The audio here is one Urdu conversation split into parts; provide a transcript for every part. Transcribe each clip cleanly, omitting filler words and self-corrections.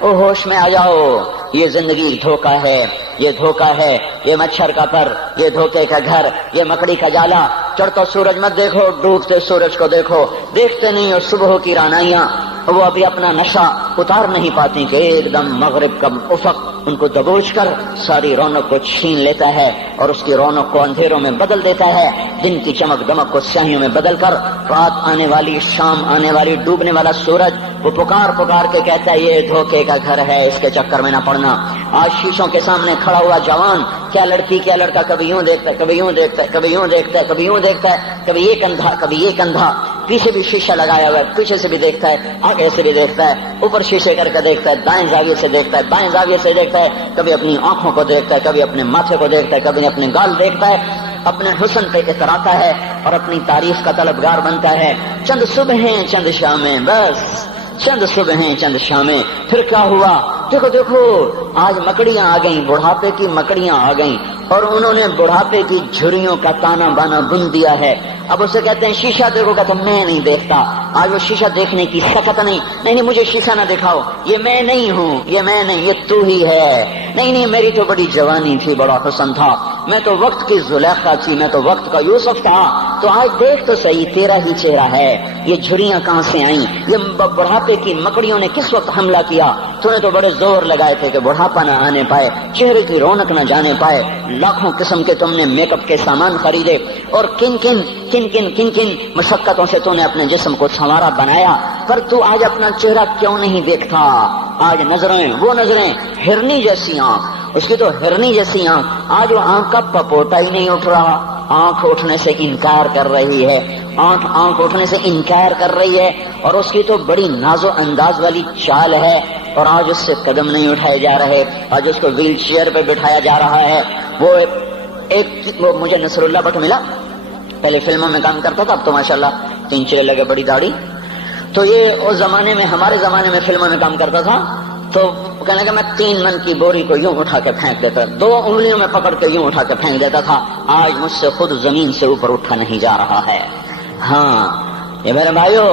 او ہوش میں آ جاؤ، یہ زندگی دھوکا ہے، یہ دھوکا ہے، یہ مچھر کا پر، یہ دھوکے کا گھر، یہ مکڑی کا جالا۔ چڑھتا سورج مت دیکھو، ڈوبتے سورج کو دیکھو، دیکھتے نہیں ہو صبح کی رانائیاں، وہ ابھی اپنا نشہ اتار نہیں پاتی کہ ایک دم مغرب کا افق ان کو دبوچ کر ساری رونق کو چھین لیتا ہے اور اس کی رونق کو اندھیروں میں بدل دیتا ہے، دن کی چمک دمک کو سیاہیوں میں بدل کر رات آنے والی، شام آنے والی، ڈوبنے والا سورج وہ پکار پکار کے کہتا ہے یہ دھوکے کا گھر ہے، اس کے چکر میں نہ پڑنا۔ آج شیشوں کے سامنے کھڑا ہوا جوان کیا لڑکی کیا لڑکا کبھی یوں دیکھتا ہے، کبھی یوں دیکھتا ہے، کبھی یوں دیکھتا ہے، کبھی یوں دیکھتا ہے، کبھی ایک اندھا کبھی ایک اندھا، پیچھے بھی شیشہ لگایا ہوا ہے، پیچھے سے بھی دیکھتا ہے، آگے سے بھی دیکھتا ہے، اوپر شیشے کر کے دیکھتا ہے، دائیں زاویے سے دیکھتا ہے، بائیں زاویے سے دیکھتا ہے، کبھی اپنی آنکھوں کو دیکھتا ہے، کبھی اپنے ماتھے کو دیکھتا ہے، کبھی اپنے گال دیکھتا ہے، اپنے حسن پہ اتراتا ہے اور اپنی تعریف کا طلبگار بنتا ہے۔ چند صبحیں چند شامیں، بس چند صبحیں چند شامیں، پھر کیا ہوا؟ دیکھو دیکھو آج مکڑیاں آ گئیں، بڑھاپے کی مکڑیاں آ گئیں اور انہوں نے بڑھاپے کی جھریوں کا تانا بانا بن دیا ہے۔ اب اسے کہتے ہیں شیشہ دیکھو، کہتا میں نہیں دیکھتا۔ آج وہ شیشہ دیکھنے کی سکت نہیں مجھے شیشہ نہ دکھاؤ، یہ میں نہیں ہوں، یہ میں نہیں، یہ تو ہی ہے۔ نہیں میری تو بڑی جوانی تھی، بڑا حسن تھا، میں تو وقت کی زلیخا تھی، میں تو وقت کا یوسف تھا، تو آج دیکھ تو صحیح تیرا ہی چہرہ ہے۔ یہ جھریاں کہاں سے آئیں؟ یہ بڑھاپے کی مکڑیوں نے کس وقت حملہ کیا؟ تو نے تو بڑے زور لگائے تھے کہ بڑھاپا نہ آنے پائے، چہرے کی رونق نہ جانے پائے، لاکھوں قسم کے تم نے میک اپ کے سامان خریدے اور کن کن مشقتوں سے تو نے اپنے جسم کو سنوارا بنایا، پر تو آج اپنا چہرہ کیوں نہیں دیکھتا؟ آج نظریں وہ نظریں، ہرنی جیسی آنکھ، اس کی تو ہرنی جیسی آنکھ، آج وہ آنکھ کا پپوتا ہی نہیں اٹھ رہا، آنکھ اٹھنے سے انکار کر رہی ہے، آنکھ اٹھنے سے انکار کر رہی ہے، اور اس کی تو بڑی ناز و انداز والی چال ہے، اور آج اس سے قدم نہیں اٹھائے جا رہے، آج اس کو ویل چیئر پہ بٹھایا جا رہا ہے۔ وہ مجھے نصر اللہ بٹ ملا، پہلے فلموں میں کام کرتا تھا، اب تو ماشاءاللہ 3 چلے لگے، بڑی داڑھی، تو یہ اس زمانے میں، ہمارے زمانے میں فلموں میں کام کرتا تھا، تو کہنے لگا میں 3 من کی بوری کو یوں اٹھا کے پھینک دیتا، 2 انگلیوں میں پکڑ کے یوں اٹھا کے پھینک دیتا تھا، آج مجھ سے خود زمین سے اوپر اٹھا نہیں جا رہا ہے۔ ہاں یہ میرے بھائیو،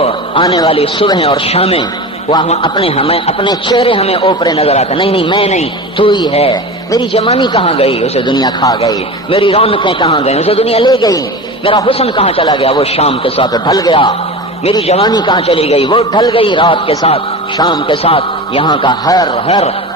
آنے والی صبح اور شامیں وہ اپنے چہرے ہمیں اوپرے نظر آتے، نہیں میں نہیں، تو ہی ہے۔ میری جوانی کہاں گئی؟ اسے دنیا کھا گئی۔ میری رونقیں کہاں گئی؟ اسے دنیا لے گئی۔ میرا حسن کہاں چلا گیا؟ وہ شام کے ساتھ ڈھل گیا۔ میری جوانی کہاں چلی گئی؟ وہ ڈھل گئی رات کے ساتھ، شام کے ساتھ۔ یہاں کا ہر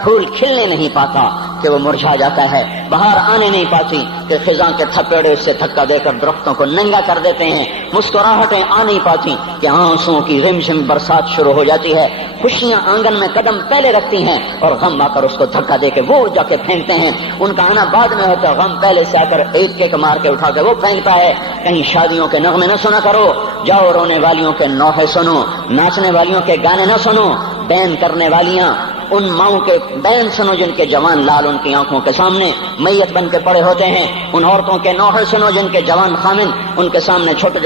پھول کھلنے نہیں پاتا کہ وہ مرجھا جاتا ہے، بہار آنے نہیں پاتی کہ خزاں کے تھپیڑے سے دھکا دے کر درختوں کو ننگا کر دیتے ہیں، مسکراہٹیں آ نہیں پاتی کہ آنسوؤں کی رمجم برسات شروع ہو جاتی ہے، خوشیاں آنگن میں قدم پہلے رکھتی ہیں اور غم آ کر اس کو دھکا دے کے وہ جا کے پھینکتے ہیں۔ ان کا آنا بعد میں ہوتا ہے، غم پہلے سے آ کر ایک مار کے اٹھا کے وہ پھینکتا ہے۔ کہیں شادیوں کے نغمے نہ سنا کرو، جاؤ رونے والیوں کے نوحے سنو، ناچنے والیوں کے گانے نہ سنو، بین کرنے والیاں ان ماؤں کے بین سنو جن کے جوان لال ان کی آنکھوں کے سامنے میت بن کے پڑے ہوتے ہیں، ان عورتوں کے نوحے سنو جن کے جوان خامن ان کے سامنے چھوٹے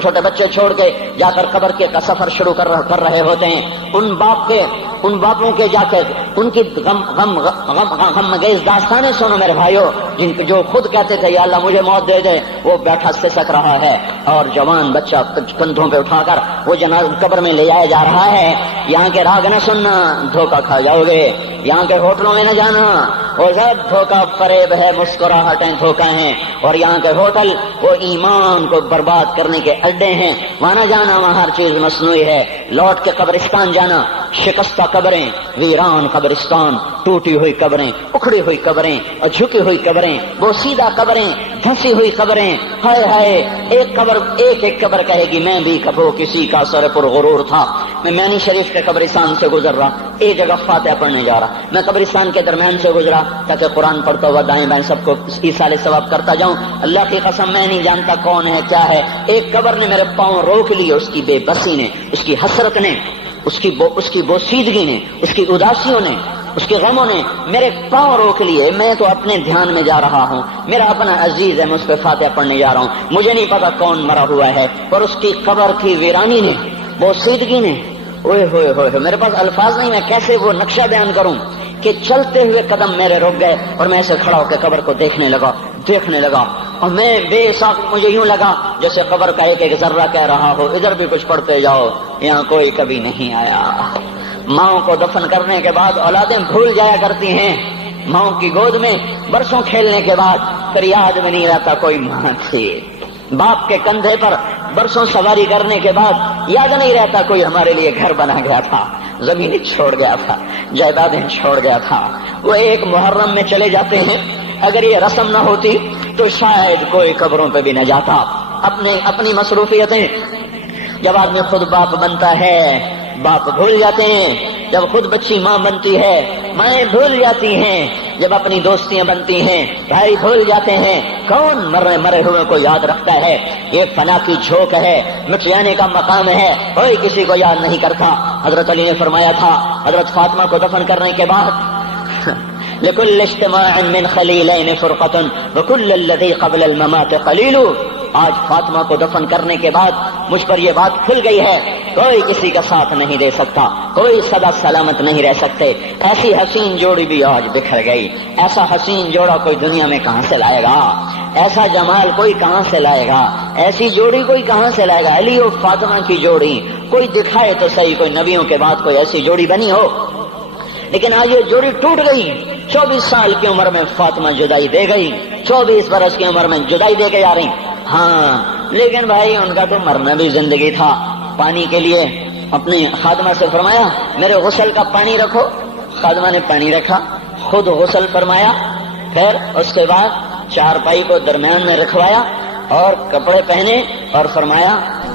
چھوٹے بچے چھوڑ کے جا کر قبر کے کا سفر شروع کر رہے ہوتے ہیں، ان باپوں کے جا کے ان کی غم گیز داستانیں سنو میرے بھائیو، جن کے جو خود کہتے تھے یا اللہ مجھے موت دے دے، وہ بیٹھا سسک رہا ہے اور جوان بچہ کندھوں پہ اٹھا کر وہ جنازہ قبر میں لے جایا جا رہا ہے۔ یہاں کے راگ نہ سننا، دھوکہ کھا جاؤ گے۔ یہاں کے ہوٹلوں میں نہ جانا، وہ سب دھوکہ فریب ہے، مسکراہٹیں دھوکہ ہیں، اور یہاں کے ہوٹل وہ ایمان کو برباد کرنے کے اڈے ہیں، وہاں نہ جانا، وہاں ہر چیز مصنوعی ہے۔ لوٹ کے قبرستان جانا، شکستہ قبریں، ویران قبرستان، ٹوٹی ہوئی قبریں، اکھڑی ہوئی قبریں اور جھکی ہوئی قبریں، بوسیدہ قبریں، دھنسی ہوئی قبریں، ہائے ہائے، ایک قبر کہے گی میں بھی کبھی کسی کا سر پر غرور تھا۔ میں میانی شریف کے قبرستان سے گزر رہا، ایک جگہ فاتحہ پڑھنے جا رہا، میں قبرستان کے درمیان سے گزرا تاکہ قرآن پڑھتا ہوا دائیں بائیں سب کو ایصال ثواب کرتا جاؤں۔ اللہ کی قسم میں نہیں جانتا کون ہے کیا ہے، ایک قبر نے میرے پاؤں روک لیے، اس کی بے بسی نے، اس کی حسرت نے، اس کی بوسیدگی نے، اس کی اداسیوں نے، اس کے غموں نے میرے پاؤں روک لیے۔ میں تو اپنے دھیان میں جا رہا ہوں، میرا اپنا عزیز ہے، میں اس پہ فاتحہ پڑھنے جا رہا ہوں، مجھے نہیں پتا کون مرا ہوا ہے، اور اس کی قبر کی ویرانی نے، بوسیدگی نے، اوئے ہوئے ہوئے، میرے پاس الفاظ نہیں، میں کیسے وہ نقشہ بیان کروں کہ چلتے ہوئے قدم میرے رک گئے اور میں ایسے کھڑا ہو کے قبر کو دیکھنے لگا، اور میں بے ساکھ مجھے یوں لگا جیسے قبر کا ایک ذرہ کہہ رہا ہو ادھر بھی کچھ پڑھتے جاؤ، یہاں کوئی کبھی نہیں آیا، ماؤں کو دفن کرنے کے بعد اولادیں بھول جایا کرتی ہیں، ماؤں کی گود میں برسوں کھیلنے کے بعد پھر یاد میں نہیں رہتا کوئی ماں تھی، باپ کے کندھے پر برسوں سواری کرنے کے بعد یاد نہیں رہتا کوئی ہمارے لیے گھر بنا گیا تھا، زمینیں چھوڑ گیا تھا، جائیدادیں چھوڑ گیا تھا، وہ ایک محرم میں چلے جاتے ہیں۔ اگر یہ رسم نہ ہوتی تو شاید کوئی قبروں پہ بھی نہ جاتا۔ اپنی مصروفیتیں، جب آدمی خود باپ بنتا ہے باپ بھول جاتے ہیں، جب خود بچی ماں بنتی ہے مائیں بھول جاتی ہیں، جب اپنی دوستیاں بنتی ہیں بھائی بھول جاتے ہیں، کون مرے ہوئے کو یاد رکھتا ہے؟ یہ فنا کی جھوک ہے، مٹ جانے کا مقام ہے، کوئی کسی کو یاد نہیں کرتا۔ حضرت علی نے فرمایا تھا حضرت فاطمہ کو دفن کرنے کے بعد لكل اجتماع من خليلين فرقة وكل الذي قبل الممات قليل۔ آج فاطمہ کو دفن کرنے کے بعد مجھ پر یہ بات کھل گئی ہے، کوئی کسی کا ساتھ نہیں دے سکتا، کوئی سدا سلامت نہیں رہ سکتے۔ ایسی حسین جوڑی بھی آج بکھر گئی، ایسا حسین جوڑا کوئی دنیا میں کہاں سے لائے گا؟ ایسا جمال کوئی کہاں سے لائے گا؟ ایسی جوڑی کوئی کہاں سے لائے گا؟ علی اور فاطمہ کی جوڑی کوئی دکھائے تو صحیح، کوئی نبیوں کے بعد کوئی ایسی جوڑی بنی ہو، لیکن آج یہ جوڑی ٹوٹ گئی۔ 24 سال کی عمر میں فاطمہ جدائی دے گئی، 24 برس کی عمر میں جدائی دے کے جا رہی۔ ہاں لیکن بھائی ان کا تو مرنا بھی زندگی تھا۔ پانی کے لیے اپنی خادمہ سے فرمایا میرے غسل کا پانی رکھو، خادمہ نے پانی رکھا، خود غسل فرمایا، پھر اس کے بعد چارپائی کو درمیان میں رکھوایا اور کپڑے پہنے اور فرمایا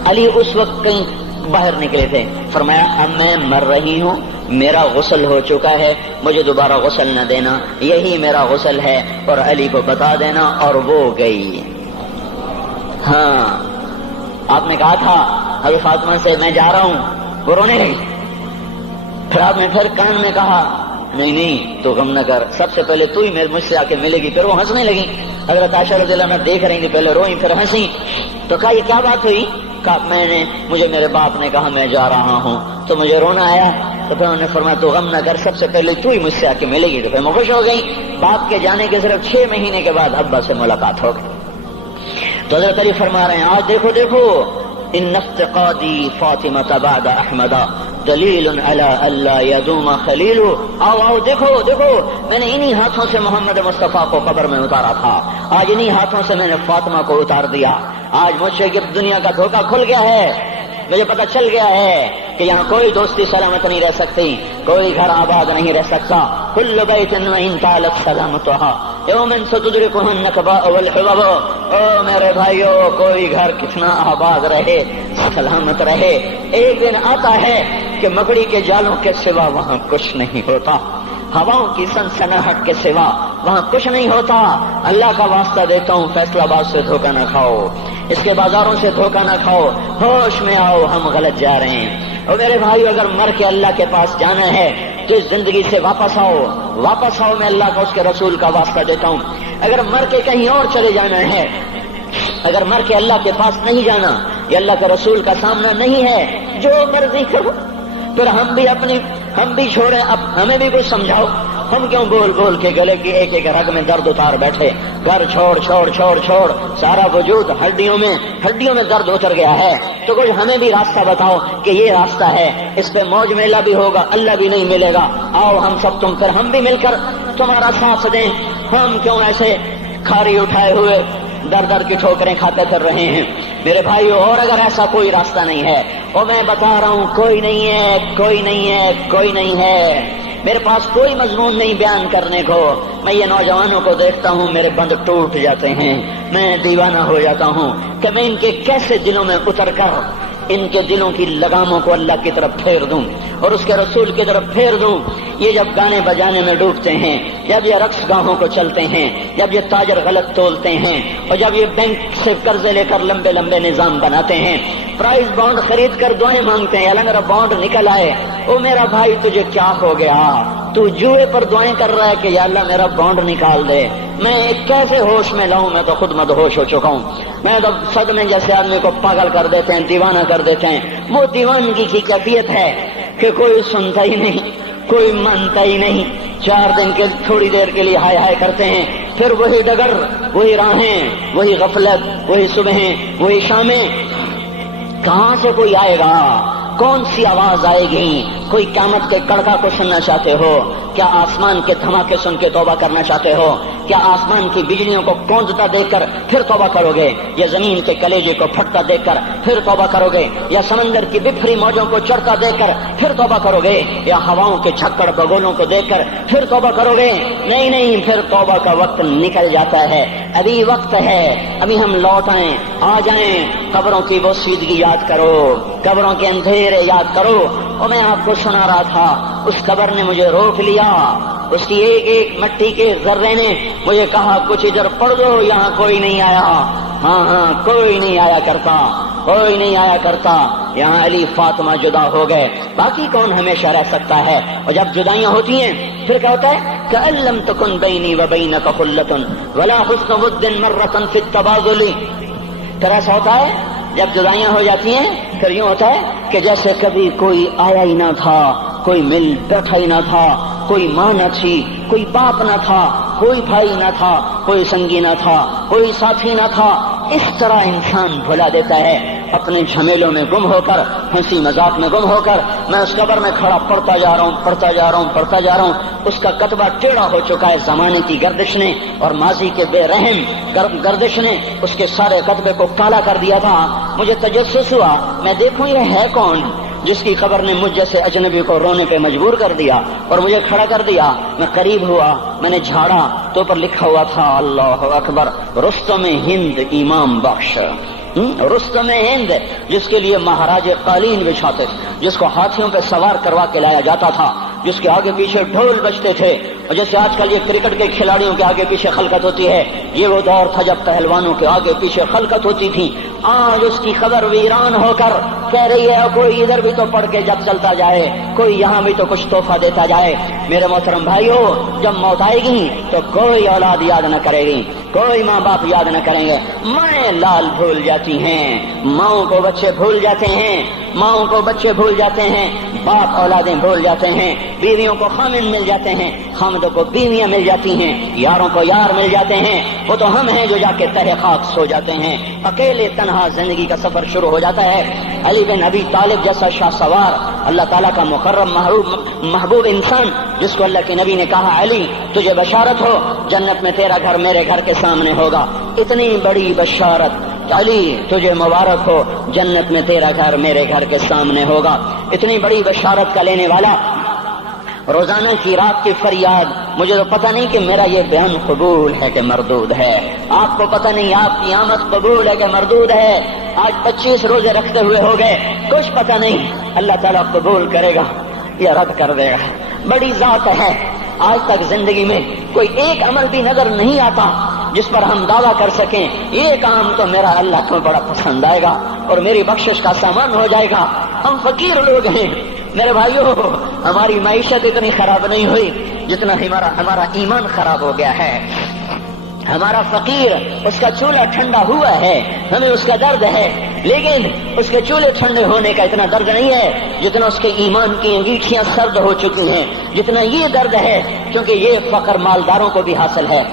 علی اس وقت کہیں باہر نکلے تھے، فرمایا اب میں مر رہی ہوں، میرا غسل ہو چکا ہے، مجھے دوبارہ غسل نہ دینا، یہی میرا غسل ہے اور علی کو بتا دینا، اور وہ گئی۔ ہاں آپ نے کہا تھا حضرت فاطمہ سے میں جا رہا ہوں، وہ رونے لگی، پھر آپ نے پھر کان میں کہا نہیں تو غم نہ کر، سب سے پہلے تو ہی مجھ سے آ کے ملے گی۔ پھر وہ ہنسنے لگی، حضرت عائشہ رضی اللہ عنہا دیکھ رہی تھی، پہلے روئی پھر ہنسی، تو کہا یہ کیا بات ہوئی؟ کہا مجھے میرے باپ نے کہا میں جا رہا ہوں تو مجھے رونا آیا، تو پھر انہوں نے فرمایا تو غم نہ کر، سب سے پہلے تو ہی مجھ سے آ کے ملے گی۔ تو پھر میں خوش ہو گئی۔ باپ کے جانے کے صرف 6 مہینے کے بعد ابا سے ملاقات ہو گئی۔ تو حضرت علی فرما رہے ہیں آج دیکھو ان افتقادی فاطمہ بعد احمد دلیل علی اللہ یدوم خلیل۔ آؤ دیکھو میں نے انہی ہاتھوں سے محمد مصطفیٰ کو قبر میں اتارا تھا، آج انہی ہاتھوں سے میں نے فاطمہ کو اتار دیا۔ آج مجھ سے دنیا کا دھوکہ کھل گیا ہے، مجھے پتہ چل گیا ہے کہ یہاں کوئی دوستی سلامت نہیں رہ سکتی، کوئی گھر آباد نہیں رہ سکتا۔ کل بیت وإن طالت سلامتها یوم ستدرکہ النکباء والحباب۔ او میرے بھائیو، کوئی گھر کتنا آباد رہے، سلامت رہے، ایک دن آتا ہے کہ مکڑی کے جالوں کے سوا وہاں کچھ نہیں ہوتا، ہواؤں کی سنسناہٹ کے سوا وہاں کچھ نہیں ہوتا۔ اللہ کا واسطہ دیتا ہوں فیصلہ آباد سے دھوکہ نہ کھاؤ، اس کے بازاروں سے دھوکہ نہ کھاؤ، ہوش میں آؤ، ہم غلط جا رہے ہیں۔ اور میرے بھائیو، اگر مر کے اللہ کے پاس جانا ہے تو اس زندگی سے واپس آؤ، میں اللہ کا اس کے رسول کا واسطہ دیتا ہوں۔ اگر مر کے کہیں اور چلے جانا ہے، اگر مر کے اللہ کے پاس نہیں جانا یا اللہ کے رسول کا سامنا نہیں ہے، جو مرضی کرو، پھر ہم بھی چھوڑیں، اب ہمیں بھی کچھ سمجھاؤ، ہم کیوں بول کے گلے کی ایک رگ میں درد اتار بیٹھے؟ گھر چھوڑ سارا وجود ہڈیوں میں درد اتر گیا ہے، تو کچھ ہمیں بھی راستہ بتاؤ کہ یہ راستہ ہے، اس پہ موج میلہ بھی ہوگا، اللہ بھی نہیں ملے گا، آؤ ہم سب تم پھر ہم بھی مل کر تمہارا ساتھ دیں۔ ہم کیوں ایسے کھاری اٹھائے ہوئے در کی ٹھوکریں کھاتے پھر رہے ہیں؟ میرے بھائیو، اور اگر ایسا کوئی راستہ نہیں ہے، اور میں بتا رہا ہوں کوئی نہیں ہے، میرے پاس کوئی مضمون نہیں بیان کرنے کو، میں یہ نوجوانوں کو دیکھتا ہوں میرے بند ٹوٹ جاتے ہیں، میں دیوانہ ہو جاتا ہوں کہ میں ان کے کیسے دلوں میں اتر کر ان کے دلوں کی لگاموں کو اللہ کی طرف پھیر دوں اور اس کے رسول کی طرف پھیر دوں۔ یہ جب گانے بجانے میں ڈوبتے ہیں، جب یہ رقص گاہوں کو چلتے ہیں، جب یہ تاجر غلط تولتے ہیں، اور جب یہ بینک سے قرضے لے کر لمبے نظام بناتے ہیں، پرائز بانڈ خرید کر دعائیں مانگتے ہیں اللہ میرا بانڈ نکل آئے۔ او میرا بھائی، تجھے کیا ہو گیا؟ تو جوئے پر دعائیں کر رہا ہے کہ یا اللہ میرا بانڈ نکال دے۔ میں کیسے ہوش میں لاؤں؟ میں تو خود مدہوش ہو چکا ہوں۔ میں تو صدمے جیسے آدمی کو پاگل کر دیتے ہیں، دیوانہ کر دیتے ہیں۔ وہ دیوانگی کی کیفیت ہے کہ کوئی سنتا ہی نہیں، کوئی مانتا ہی نہیں، 4 دن کے تھوڑی دیر کے لیے ہائے کرتے ہیں، پھر وہی ڈگر، وہی راہیں، وہی غفلت، وہی صبحیں، وہی شامیں۔ کہاں سے کوئی آئے گا؟ کون سی آواز آئے گی؟ کوئی قیامت کے کڑکا کو سننا چاہتے ہو؟ کیا آسمان کے دھماکے سن کے توبہ کرنا چاہتے ہو؟ کیا آسمان کی بجلیوں کو گونجتا دیکھ کر پھر توبہ کرو گے، یا زمین کے کلیجے کو پھٹتا دیکھ کر پھر توبہ کرو گے، یا سمندر کی بکھری موجوں کو چڑھتا دیکھ کر پھر توبہ کرو گے، یا ہواؤں کے جھکڑ بگولوں کو دیکھ کر پھر توبہ کرو گے؟ نہیں نہیں، پھر توبہ کا وقت نکل جاتا ہے، ابھی وقت ہے، ابھی ہم لوٹ آئیں، آ جائیں۔ قبروں کی وہ سیدگی یاد کرو، قبروں کے اندھیرے یاد کرو۔ اور میں آپ کو سنا رہا تھا، اس قبر نے مجھے روک لیا، اس کی ایک ایک مٹی کے ذرے نے مجھے کہا کچھ ادھر پڑھ دو، یہاں کوئی نہیں آیا۔ ہاں کوئی نہیں آیا کرتا، کوئی نہیں آیا کرتا۔ یہاں علی فاطمہ جدا ہو گئے، باقی کون ہمیشہ رہ سکتا ہے؟ اور جب جدائیاں ہوتی ہیں پھر کیا ہوتا ہے؟ كأن لم تكن بيني وبينك خلة ولا حسن ود مرة في التبادل۔ پھر ایسا ہوتا ہے جب جدائیاں ہو جاتی ہیں پھر یوں ہوتا ہے کہ جیسے کبھی کوئی آیا ہی نہ تھا، کوئی مل بیٹھا ہی نہ تھا، کوئی ماں نہ تھی، کوئی باپ نہ تھا، کوئی بھائی نہ تھا، کوئی سنگی نہ تھا، کوئی ساتھی نہ تھا۔ اس طرح انسان بھلا دیتا ہے اپنے جھمیلوں میں گم ہو کر، ہنسی مذاق میں گم ہو کر۔ میں اس قبر میں کھڑا پڑھتا جا رہا ہوں، پڑھتا جا رہا ہوں، پڑھتا جا رہا ہوں۔ اس کا کتبہ ٹیڑھا ہو چکا ہے زمانے کی گردش نے اور ماضی کے بے رحم گردش نے اس کے سارے کتبے کو کالا کر دیا تھا۔ مجھے تجسس ہوا، میں دیکھوں یہ ہے کون جس کی خبر نے مجھ جیسے اجنبی کو رونے پہ مجبور کر دیا اور مجھے کھڑا کر دیا۔ میں قریب ہوا، میں نے جھاڑا تو پر لکھا ہوا تھا اللہ اکبر، رستم ہند امام بخش۔ رستم ہند، جس کے لیے مہاراج قالین بچھاتے، جس کو ہاتھیوں پہ سوار کروا کے لایا جاتا تھا، جس کے آگے پیچھے ڈھول بجتے تھے، اور جیسے آج کل یہ کرکٹ کے کھلاڑیوں کے آگے پیچھے خلقت ہوتی ہے، یہ وہ دور تھا جب پہلوانوں کے آگے پیچھے خلقت ہوتی تھی۔ آج اس کی خبر ویران ہو کر کہہ رہی ہے کوئی ادھر بھی تو پڑھ کے جب چلتا جائے، کوئی یہاں بھی تو کچھ تحفہ دیتا جائے۔ میرے محترم بھائیو، جب موت آئے گی تو کوئی اولاد یاد نہ کرے گی، کوئی ماں باپ یاد نہ کریں گے، مائیں لال بھول جاتی ہیں، ماؤں کو بچے بھول جاتے ہیں، ماؤں کو بچے بھول جاتے ہیں، باپ اولادیں بھول جاتے ہیں، بیویوں کو خامن مل جاتے ہیں، خامدوں کو بیویاں مل جاتی ہیں، یاروں کو یار مل جاتے ہیں۔ وہ تو ہم ہیں جو جا کے تہہ خاک سو جاتے ہیں، اکیلے تنہا زندگی کا سفر شروع ہو جاتا ہے۔ علی بن ابی طالب جیسا شاہ سوار، اللہ تعالیٰ کا مکرم محبوب انسان، جس کو اللہ کے نبی نے کہا علی تجھے بشارت ہو، جنت میں تیرا گھر میرے گھر کے سامنے ہوگا، اتنی بڑی بشارت، علی تجھے مبارک ہو، جنت میں تیرا گھر میرے گھر کے سامنے ہوگا۔ اتنی بڑی بشارت کا لینے والا، روزانہ کی رات کی فریاد، مجھے تو پتہ نہیں کہ میرا یہ بیان قبول ہے کہ مردود ہے، آپ کو پتہ نہیں آپ کی آمد قبول ہے کہ مردود ہے۔ آج 25 روزے رکھتے ہوئے ہو گئے، کچھ پتہ نہیں اللہ تعالیٰ قبول کرے گا یا رد کر دے گا، بڑی ذات ہے۔ آج تک زندگی میں کوئی ایک عمل بھی نظر نہیں آتا جس پر ہم دعویٰ کر سکیں یہ کام تو میرا اللہ کو بڑا پسند آئے گا اور میری بخشش کا سامان ہو جائے گا۔ ہم فقیر لوگ ہیں میرے بھائیو، ہماری معیشت اتنی خراب نہیں ہوئی جتنا ہمارا ایمان خراب ہو گیا ہے۔ ہمارا فقیر، اس کا چولہا ٹھنڈا ہوا ہے، ہمیں اس کا درد ہے، لیکن اس کے چولہے ٹھنڈے ہونے کا اتنا درد نہیں ہے جتنا اس کے ایمان کی انگیٹھیاں سرد ہو چکی ہیں، جتنا یہ درد ہے، کیونکہ یہ فقر مالداروں کو بھی حاصل ہے۔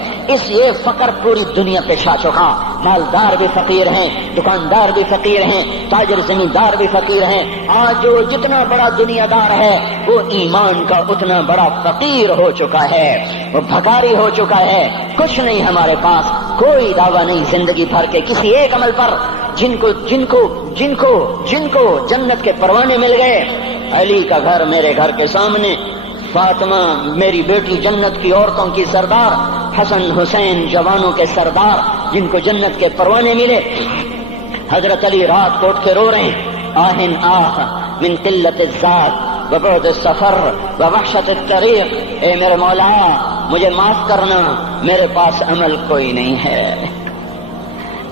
یہ فقر پوری دنیا پہ چھا چکا، مالدار بھی فقیر ہیں، دکاندار بھی فقیر ہیں، تاجر زمیندار بھی فقیر ہیں۔ آج جو جتنا بڑا دنیا دار ہے وہ ایمان کا اتنا بڑا فقیر ہو چکا ہے، وہ بھکاری ہو چکا ہے۔ کچھ نہیں ہمارے پاس، کوئی دعویٰ نہیں زندگی بھر کے کسی ایک عمل پر، جن کو جنت کے پروانے مل گئے۔ علی کا گھر میرے گھر کے سامنے، فاطمہ میری بیٹی جنت کی عورتوں کی سردار، حسن حسین جوانوں کے سردار جن کو جنت کے پروانے ملے۔ حضرت علی رات کو اٹھ کے رو رہے ہیں، آہن آہ من قلت الذات وبعد السفر ووحشت الطریق، اے میرے مولا مجھے معاف کرنا، میرے پاس عمل کوئی نہیں ہے،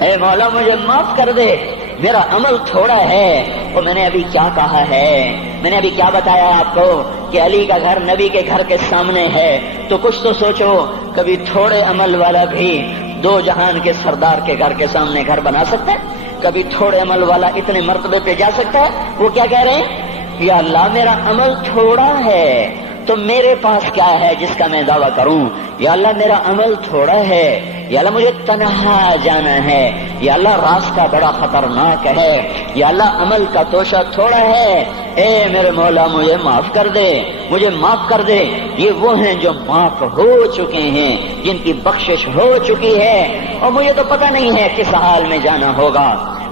اے مولا مجھے معاف کر دے، میرا عمل تھوڑا ہے۔ اور میں نے ابھی کیا کہا ہے، میں نے ابھی کیا بتایا آپ کو کہ علی کا گھر نبی کے گھر کے سامنے ہے، تو کچھ تو سوچو، کبھی تھوڑے عمل والا بھی دو جہان کے سردار کے گھر کے سامنے گھر بنا سکتا ہے؟ کبھی تھوڑے عمل والا اتنے مرتبے پہ جا سکتا ہے؟ وہ کیا کہہ رہے ہیں، یا اللہ میرا عمل تھوڑا ہے تو میرے پاس کیا ہے جس کا میں دعویٰ کروں؟ یا اللہ میرا عمل تھوڑا ہے، یا اللہ مجھے تنہا جانا ہے، یا اللہ راستہ بڑا خطرناک ہے، یا اللہ عمل کا توشہ تھوڑا ہے، اے میرے مولا مجھے معاف کر دے، مجھے معاف کر دے۔ یہ وہ ہیں جو معاف ہو چکے ہیں، جن کی بخشش ہو چکی ہے، اور مجھے تو پتہ نہیں ہے کس حال میں جانا ہوگا،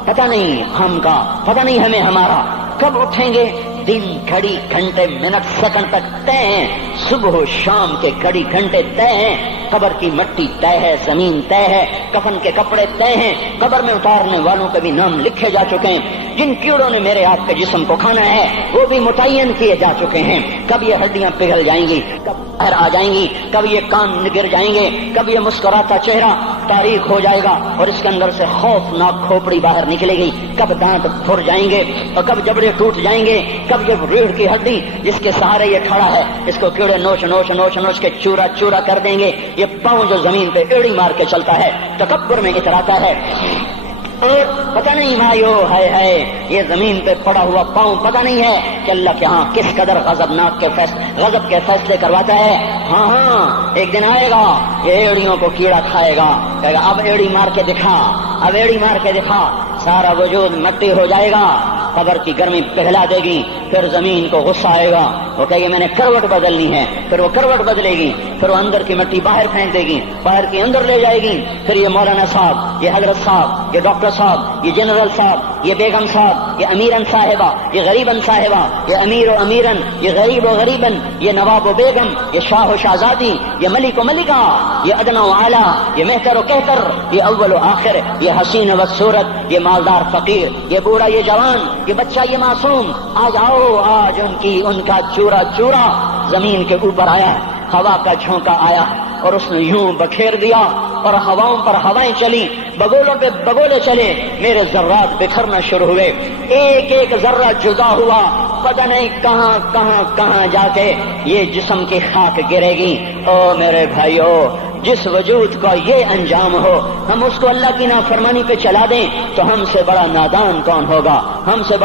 پتہ نہیں ہم کا، پتہ نہیں ہمیں ہمارا کب اٹھیں گے۔ دن گھڑی گھنٹے منٹ سیکنڈ تک طے ہیں، صبح و شام کے گھڑی گھنٹے طے ہیں، قبر کی مٹی طے ہے، زمین طے ہے، کفن کے کپڑے طے ہیں، قبر میں اتارنے والوں کے بھی نام لکھے جا چکے ہیں، جن کیڑوں نے میرے آپ کے جسم کو کھانا ہے وہ بھی متعین کیے جا چکے ہیں۔ کب یہ ہڈیاں پگھل جائیں گی، کب باہر آ جائیں گی، کب یہ کان گر جائیں گے، کب یہ مسکراتا چہرہ تاریخ ہو جائے گا اور اس کے اندر سے خوفناک کھوپڑی باہر نکلے گی، کب دانت پھر جائیں گے اور کب جبڑے ٹوٹ جائیں گے، کب یہ ریڑھ کی ہڈی جس کے سہارے یہ کھڑا ہے اس کو کیڑے نوچ نوچ نوچ نوچ کے چورا چورا کر دیں گے، یہ پاؤں جو زمین پہ ایڑی مار کے چلتا ہے تکبر میں اتراتا ہے، اور پتہ نہیں بھائیو ہے یہ زمین پہ پڑا ہوا پاؤں پتہ نہیں ہے کہ اللہ کے ہاں کس قدر غضب کے فیصلے کرواتا ہے۔ ہاں ایک دن آئے گا یہ ایڑیوں کو کیڑا کھائے گا، کہے گا اب ایڑی مار کے دکھا، اب ایڑی مار کے دکھا، سارا وجود مٹی ہو جائے گا، قبر کی گرمی پگھلا دے گی، پھر زمین کو غصہ آئے گا، وہ کہے گی میں نے کروٹ بدلنی ہے، پھر وہ کروٹ بدلے گی، پھر وہ اندر کی مٹی باہر پھینک دے گی، باہر کی اندر لے جائے گی، پھر یہ مولانا صاحب، یہ حضرت صاحب، یہ ڈاکٹر صاحب، یہ جنرل صاحب، یہ بیگم صاحب، یہ امیرن صاحبہ، یہ غریبن صاحبہ، یہ امیر و امیرن، یہ غریب و غریبن، یہ نواب و بیگم، یہ شاہ و شہزادی، یہ ملک و ملکہ، یہ ادنا و اعلیٰ، یہ مہتر و کہتر، یہ اول و آخر، یہ حسین و صورت، یہ مالدار فقیر، یہ بوڑھا یہ جوان، یہ بچہ یہ معصوم، آج آؤ، آج ان کا چورا چورا زمین کے اوپر آیا، ہوا کا جھونکا آیا اور اس نے یوں بکھیر دیا اور ہواؤں پر ہوائیں چلی، بگولوں پہ بگولے چلے، میرے ذرات بکھرنا شروع ہوئے، ایک ایک ذرہ جدا ہوا، پتہ نہیں کہاں کہاں کہاں جا کے یہ جسم کی خاک گرے گی۔ او میرے بھائیو، جس وجود کا یہ انجام ہو، ہم اس کو اللہ کی نافرمانی پہ چلا دیں تو ہم سے بڑا نادان کون ہوگا، ہم سے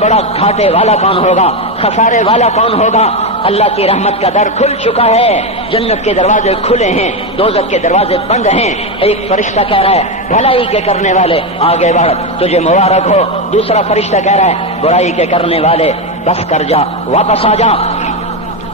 بڑا گھاٹے والا کون ہوگا، خسارے والا کون ہوگا۔ اللہ کی رحمت کا در کھل چکا ہے، جنت کے دروازے کھلے ہیں، دوزخ کے دروازے بند ہیں۔ ایک فرشتہ کہہ رہا ہے بھلائی کے کرنے والے آگے بڑھ، تجھے مبارک ہو۔ دوسرا فرشتہ کہہ رہا ہے برائی کے کرنے والے بس کر جا، واپس آ جا۔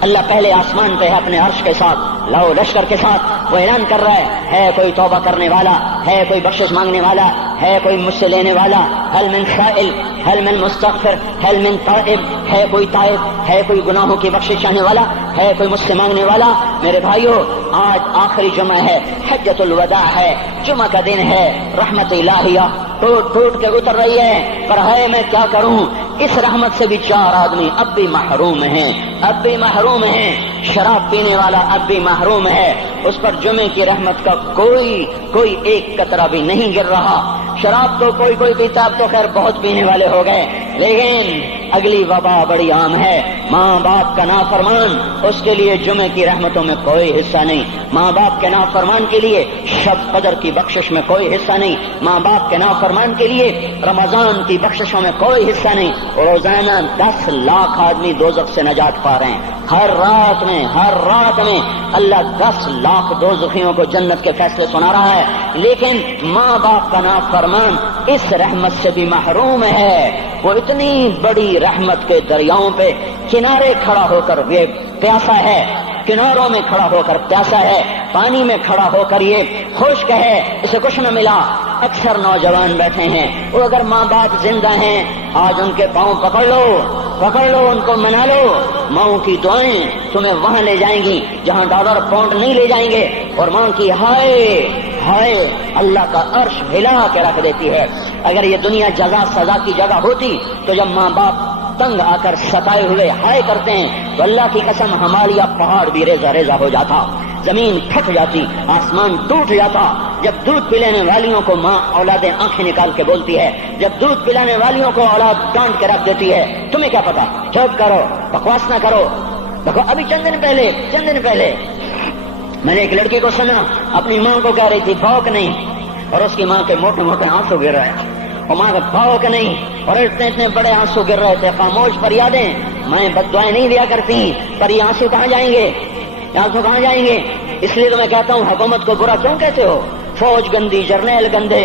اللہ پہلے آسمان پہ ہے اپنے عرش کے ساتھ، لاؤ لشکر کے ساتھ، وہ اعلان کر رہا ہے کوئی توبہ کرنے والا، ہے کوئی بخشش مانگنے والا، ہے کوئی مجھ سے لینے والا، هل من سائل، هل من مستغفر، هل من تائب، ہے کوئی تائب، ہے کوئی گناہوں کی بخشش چاہنے والا، ہے کوئی مجھ سے مانگنے والا۔ میرے بھائیو، آج آخری جمعہ ہے، حجۃ الوداع ہے، جمعہ کا دن ہے، رحمت الہیہ ٹوٹ ٹوٹ کے اتر رہی ہے، پر ہے میں کیا کروں، اس رحمت سے بھی 4 آدمی اب بھی محروم ہیں، اب بھی محروم ہیں۔ شراب پینے والا اب بھی محروم ہے، اس پر جمعے کی رحمت کا کوئی ایک قطرہ بھی نہیں گر رہا۔ شراب تو کوئی پیتا، اب تو خیر بہت پینے والے ہو گئے، لیکن اگلی وبا بڑی عام ہے، ماں باپ کا نافرمان، اس کے لیے جمعے کی رحمتوں میں کوئی حصہ نہیں، ماں باپ کے نافرمان کے لیے شب قدر کی بخشش میں کوئی حصہ نہیں، ماں باپ کے نافرمان کے لیے رمضان کی بخششوں میں کوئی حصہ نہیں۔ روزانہ 10 لاکھ آدمی دوزخ سے نجات پا رہے ہیں، ہر رات میں اللہ 10 لاکھ دوزخیوں کو جنت کے فیصلے سنا رہا ہے، لیکن ماں باپ کا نافرمان اس رحمت سے بھی محروم ہے۔ وہ اتنی بڑی رحمت کے دریاؤں پہ کنارے کھڑا ہو کر یہ پیاسا ہے، کناروں میں کھڑا ہو کر پیاسا ہے، پانی میں کھڑا ہو کر یہ خشک ہے، اسے کچھ نہ ملا۔ اکثر نوجوان بیٹھے ہیں، وہ اگر ماں باپ زندہ ہیں آج ان کے پاؤں پکڑ لو، ان کو منا لو، ماؤں کی دعائیں تمہیں وہاں لے جائیں گی جہاں ڈالر پاؤنڈ نہیں لے جائیں گے، اور ماں کی ہائے اللہ کا عرش ہلا کے رکھ دیتی ہے۔ اگر یہ دنیا جزا سزا کی جگہ ہوتی تو جب ماں باپ تنگ آ کر ستائے ہوئے ہائے کرتے ہیں تو اللہ کی قسم ہماریا پہاڑ بھی ریزہ ریزہ ہو جاتا، زمین پھٹ جاتی، آسمان ٹوٹ جاتا۔ جب دودھ پلانے والیوں کو ماں اولادیں آنکھیں نکال کے بولتی ہے، جب دودھ پلانے والیوں کو اولاد ڈانٹ کے رکھ دیتی ہے، تمہیں کیا پتا، چپ کرو، بکواس نہ کرو۔ دیکھو ابھی چند دن پہلے میں نے ایک لڑکی کو سنا، اپنی ماں کو کہہ رہی تھی بھوک نہیں، اور اس کی ماں کے موٹے موٹے آنسو گر رہے ہیں، اور ماں کا بھوک نہیں، اور اتنے بڑے آنسو گر رہے تھے۔ خاموش فریادیں، میں بد دعائیں نہیں دیا کرتی، پر یہ آنسو کہاں جائیں گے؟ اس لیے تو میں کہتا ہوں حکومت کو برا کیوں کہتے ہو؟ فوج گندی، جرنیل گندے،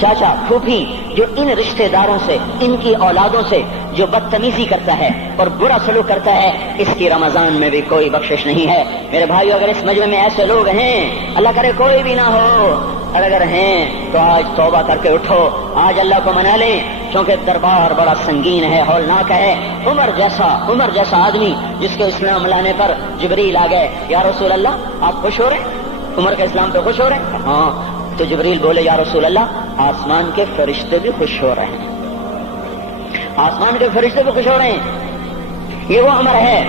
چاچا پھوپھی جو ان رشتہ داروں سے، ان کی اولادوں سے جو بدتمیزی کرتا ہے اور برا سلوک کرتا ہے، اس کی رمضان میں بھی کوئی بخشش نہیں ہے۔ میرے بھائیو، اگر اس مجمع میں ایسے لوگ ہیں، اللہ کرے کوئی بھی نہ ہو، اور اگر ہیں تو آج توبہ کر کے اٹھو، آج اللہ کو منا لیں، کیونکہ دربار بڑا سنگین ہے، ہولناک ہے۔ عمر جیسا آدمی جس کے اسلام لانے پر جبریل آ گئے، یا رسول اللہ آپ خوش ہو رہے ہیں؟ عمر کے اسلام پہ خوش ہو رہے ہیں؟ ہاں۔ تو جبریل بولے، یا رسول اللہ آسمان کے فرشتے بھی خوش ہو رہے ہیں، آسمان کے فرشتے بھی خوش ہو رہے ہیں۔ یہ وہ عمر ہے۔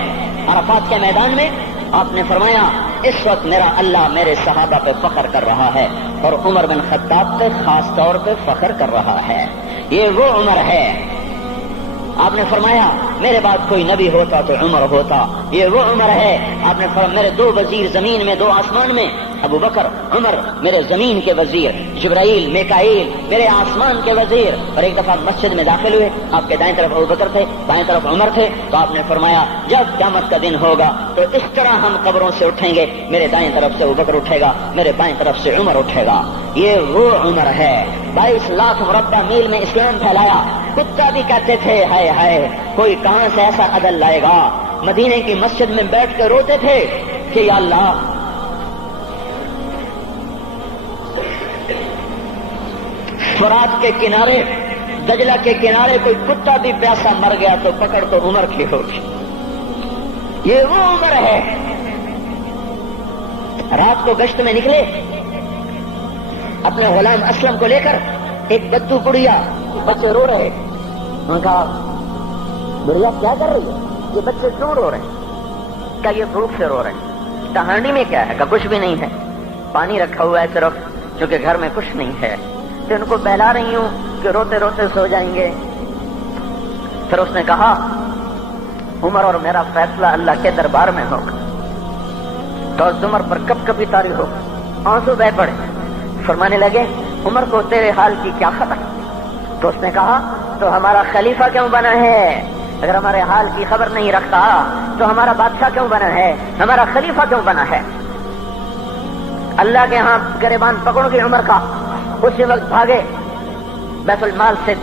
عرفات کے میدان میں آپ نے فرمایا، اس وقت میرا اللہ میرے صحابہ پہ فخر کر رہا ہے اور عمر بن خطاب پہ خاص طور پہ فخر کر رہا ہے۔ یہ وہ عمر ہے۔ آپ نے فرمایا میرے بعد کوئی نبی ہوتا تو عمر ہوتا۔ یہ وہ عمر ہے۔ آپ نے فرمایا میرے دو وزیر زمین میں، دو آسمان میں، ابو بکر عمر میرے زمین کے وزیر، جبرائیل میکائیل میرے آسمان کے وزیر۔ اور ایک دفعہ مسجد میں داخل ہوئے، آپ کے دائیں طرف ابو بکر تھے، بائیں طرف عمر تھے، تو آپ نے فرمایا جب قیامت کا دن ہوگا تو اس طرح ہم قبروں سے اٹھیں گے، میرے دائیں طرف سے ابو بکر اٹھے گا، میرے بائیں طرف سے عمر اٹھے گا۔ یہ وہ عمر ہے۔ 22 لاکھ مربع میل میں اسلام پھیلایا۔ کتا بھی کہتے تھے ہائے ہائے کوئی کہاں سے ایسا عدل لائے گا۔ مدینے کی مسجد میں بیٹھ کے روتے تھے کہ یا اللہ، فرات کے کنارے، دجلہ کے کنارے کوئی کتا بھی پیاسا مر گیا تو پکڑ تو عمر کی ہوگی۔ یہ وہ عمر ہے۔ رات کو گشت میں نکلے اپنے غلام اسلم کو لے کر، ایک بدو بڑھیا، بچے رو رہے، انہوں نے کہا بڑھیا کیا کر رہی ہے؟ یہ بچے کیوں رو رہے ہیں؟ کہا یہ بھوک سے رو رہے ہیں۔ کہانی میں کیا ہے؟ کہا کچھ بھی نہیں ہے، پانی رکھا ہوا ہے صرف، کیونکہ گھر میں کچھ نہیں ہے، تو ان کو بہلا رہی ہوں کہ روتے روتے سو جائیں گے۔ پھر اس نے کہا عمر اور میرا فیصلہ اللہ کے دربار میں ہوگا۔ تو عمر پر کب کبھی تاری ہو، آنسو بہ پڑے، فرمانے لگے عمر کو تیرے حال کی کیا خبر؟ تو اس نے کہا تو ہمارا خلیفہ کیوں بنا ہے؟ اگر ہمارے حال کی خبر نہیں رکھتا تو ہمارا بادشاہ کیوں بنا ہے؟ ہمارا خلیفہ کیوں بنا ہے؟ اللہ کے ہاں گریبان پکڑ کے عمر کا، اسی وقت بھاگے، بیت المال سے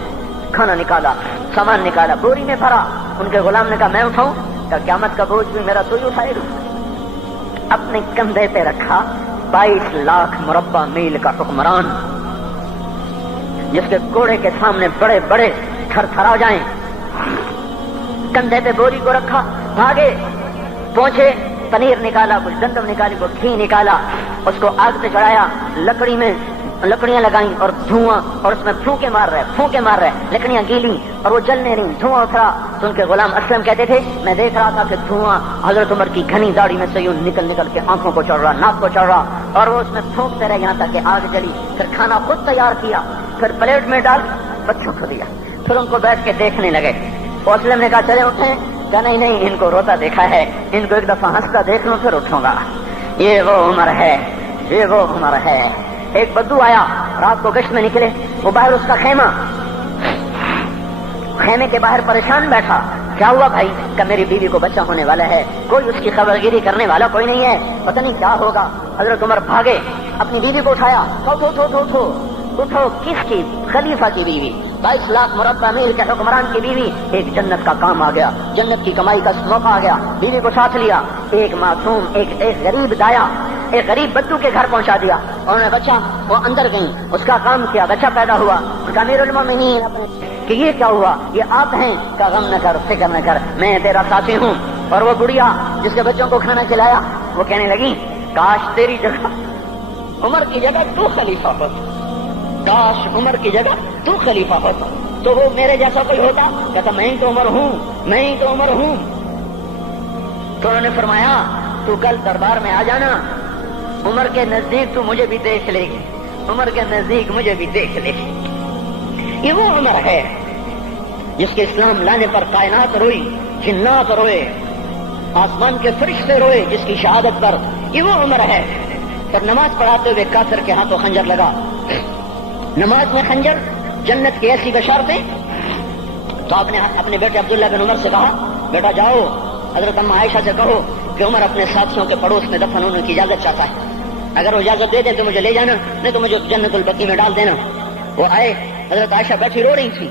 کھانا نکالا، سامان نکالا، بوری میں بھرا۔ ان کے غلام نے کہا میں اٹھاؤں؟ کہ قیامت کا بوجھ بھی میرا تو ہی اٹھائے گا۔ اپنے کندھے پہ رکھا 22 لاکھ مربع میل کا حکمران، جس کے گھوڑے کے سامنے بڑے بڑے تھر تھرا جائیں، کندھے پہ بوری کو رکھا، بھاگے، پہنچے، پنیر نکالا، کچھ گندم نکالی، کچھ گھی نکالا، اس کو آگ پہ چڑھایا، لکڑی میں لکڑیاں لگائیں اور دھواں، اور اس میں پھونکے مار رہے، لکڑیاں گیلی اور وہ جلنے رہی، دھواں اترا۔ تو ان کے غلام اسلم کہتے تھے میں دیکھ رہا تھا کہ دھواں حضرت عمر کی گھنی داڑھی میں سے یوں نکل کے آنکھوں کو چڑھ رہا، ناک کو چڑھ رہا، اور وہ اس میں پھونکتے رہے یہاں تک کہ آگ جلی۔ پھر کھانا خود تیار کیا، پھر پلیٹ میں ڈال بچوں کو دیا، پھر ان کو بیٹھ کے دیکھنے لگے۔ اسلم نے کہا چلے اٹھیں؟ کہا نہیں، ان کو روتا دیکھا ہے، ان کو ایک دفعہ ہنستا دیکھ لوں پھر اٹھوں گا۔ یہ وہ عمر ہے، یہ وہ عمر ہے۔ ایک بدو آیا، رات کو گشت میں نکلے، وہ باہر اس کا خیمے کے باہر پریشان بیٹھا۔ کیا ہوا بھائی؟ کہ میری بیوی کو بچہ ہونے والا ہے، کوئی اس کی خبرگیری کرنے والا کوئی نہیں ہے، پتہ نہیں کیا ہوگا۔ حضرت عمر بھاگے، اپنی بیوی کو اٹھایا، اٹھو، کس کی؟ خلیفہ کی بیوی، 22 لاکھ مربع میل کے حکمران کی بیوی۔ ایک جنت کا کام آ گیا، جنت کی کمائی کا موقع آ گیا، بیوی کو ساتھ لیا، ایک معصوم، ایک غریب دایا، ایک غریب بدو کے گھر پہنچا دیا، انہوں نے بچہ، وہ اندر گئی، اس کا کام کیا، بچہ پیدا ہوا۔ ان کا امیر المومنین کہ یہ کیا ہوا؟ یہ آپ ہیں؟ کا غم نہ کر، فکر نہ کر، میں تیرا ساتھی ہوں۔ اور وہ بڑھیا جس کے بچوں کو کھانا کھلایا، وہ کہنے لگی کاش تیری جگہ عمر کی جگہ تو خلیفہ ہوتا، کاش عمر کی جگہ تو خلیفہ ہوتا تو وہ میرے جیسا کوئی ہوتا۔ کہتا میں ہی تو عمر ہوں، میں ہی تو عمر ہوں۔ تو انہوں نے فرمایا تو کل دربار میں آ جانا، عمر کے نزدیک تو مجھے بھی دیکھ لے گی، عمر کے نزدیک مجھے بھی دیکھ لے گی۔ یہ وہ عمر ہے جس کے اسلام لانے پر کائنات روئی، جنات روئے، آسمان کے فرشتے روئے جس کی شہادت پر۔ یہ وہ عمر ہے۔ جب نماز پڑھاتے ہوئے کافر کے ہاتھوں خنجر لگا، نماز میں خنجر، جنت کی ایسی بشارتیں، تو آپ نے اپنے بیٹے عبداللہ بن عمر سے کہا بیٹا جاؤ حضرت اماں عائشہ سے کہو کہ عمر اپنے ساتھیوں کے پڑوس میں دفن ہونے کی اجازت چاہتا ہے، اگر وہ اجازت دے دیں تو مجھے لے جانا، نہیں تو مجھے جنت البقیع میں ڈال دینا۔ وہ آئے، حضرت عائشہ بیٹھی رو رہی تھی.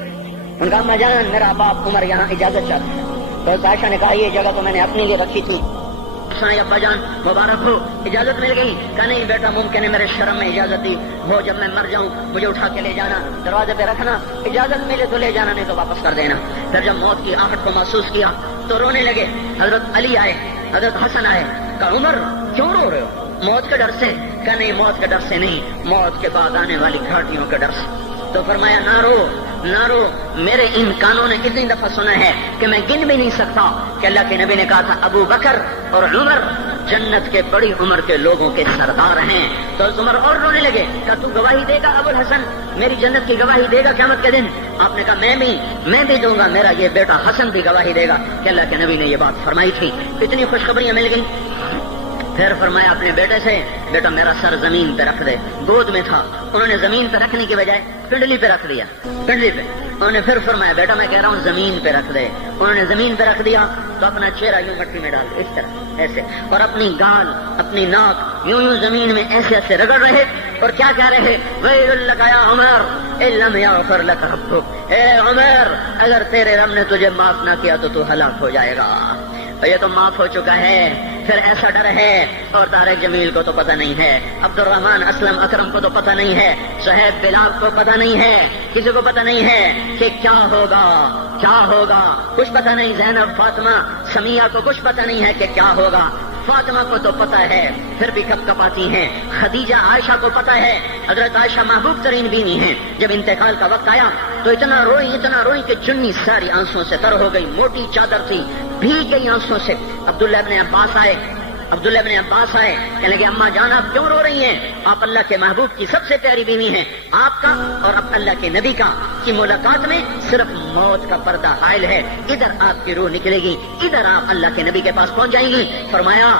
ان کا اما جان میرا باپ عمر یہاں اجازت چاہتا ہے. تو حضرت عائشہ نے کہا یہ جگہ تو میں نے اپنے لیے رکھی تھی. ابا جان مبارک ہو، اجازت مل گئی. کہا نہیں بیٹا ممکن ہے میرے شرم میں اجازت دی ہو، جب میں مر جاؤں مجھے اٹھا کے لے جانا، دروازے پہ رکھنا، اجازت ملے تو لے جانا نہیں تو واپس کر دینا. پھر جب موت کی آہٹ کو محسوس کیا تو رونے لگے. حضرت علی آئے، حضرت حسن آئے. کہا عمر کیوں رو رہے ہو؟ موت کے ڈر سے. کہا نہیں موت کے ڈر سے نہیں، موت کے بعد آنے والی گھاٹیوں کے ڈر سے. تو فرمایا نہ رو نہ رو، میرے ان کانوں نے اتنی دفعہ سنا ہے کہ میں گن بھی نہیں سکتا کہ اللہ کے نبی نے کہا تھا ابو بکر اور عمر جنت کے بڑی عمر کے لوگوں کے سردار ہیں. تو عمر اور رونے لگے. کہا تو گواہی دے گا ابو الحسن، میری جنت کی گواہی دے گا قیامت کے دن؟ آپ نے کہا میں بھی دوں گا، میرا یہ بیٹا حسن بھی گواہی دے گا کہ اللہ کے نبی نے یہ بات فرمائی تھی. اتنی خوشخبریاں مل گئی. پھر فرمایا اپنے بیٹے سے بیٹا میرا سر زمین پہ رکھ دے. گود میں تھا، انہوں نے زمین پہ رکھنے کی بجائے پنڈلی پہ رکھ دیا، پنڈلی پہ. انہوں نے پھر فرمایا بیٹا میں کہہ رہا ہوں زمین پہ رکھ دے. انہوں نے زمین پہ رکھ دیا تو اپنا چہرہ یوں مٹی میں ڈال اس طرح ایسے، اور اپنی گال اپنی ناک یوں زمین میں ایسے ایسے رگڑ رہے اور کیا کہہ رہے ویل لک یا عمر ان لم یغفر لک ربک. اے عمر اگر تیرے رب نے تجھے معاف نہ کیا تو ہلاک ہو جائے گا. یہ تو معاف ہو چکا ہے، پھر ایسا ڈر ہے. اور طارق جمیل کو تو پتہ نہیں ہے، عبد الرحمن اسلم اکرم کو تو پتہ نہیں ہے، صہیب بلال کو پتہ نہیں ہے، کسی کو پتہ نہیں ہے کہ کیا ہوگا کیا ہوگا. کچھ پتہ نہیں. زینب فاطمہ سمیہ کو کچھ پتہ نہیں ہے کہ کیا ہوگا. فاطمہ کو تو پتہ ہے پھر بھی کپ کپاتی ہیں. خدیجہ عائشہ کو پتہ ہے. حضرت عائشہ محبوب ترین بیوی ہیں. جب انتقال کا وقت آیا تو اتنا روئی کہ چنی ساری آنسوں سے تر ہو گئی. موٹی چادر تھی بھیگ گئی آنسوں سے. عبداللہ ابن عباس آئے کہنے لگے اما جان آپ کیوں رو رہی ہیں؟ آپ اللہ کے محبوب کی سب سے پیاری بیوی ہیں. آپ کا اور اب اللہ کے نبی کا کی ملاقات میں صرف موت کا پردہ حائل ہے. ادھر آپ کی روح نکلے گی، ادھر آپ اللہ کے نبی کے پاس پہنچ جائیں گی. فرمایا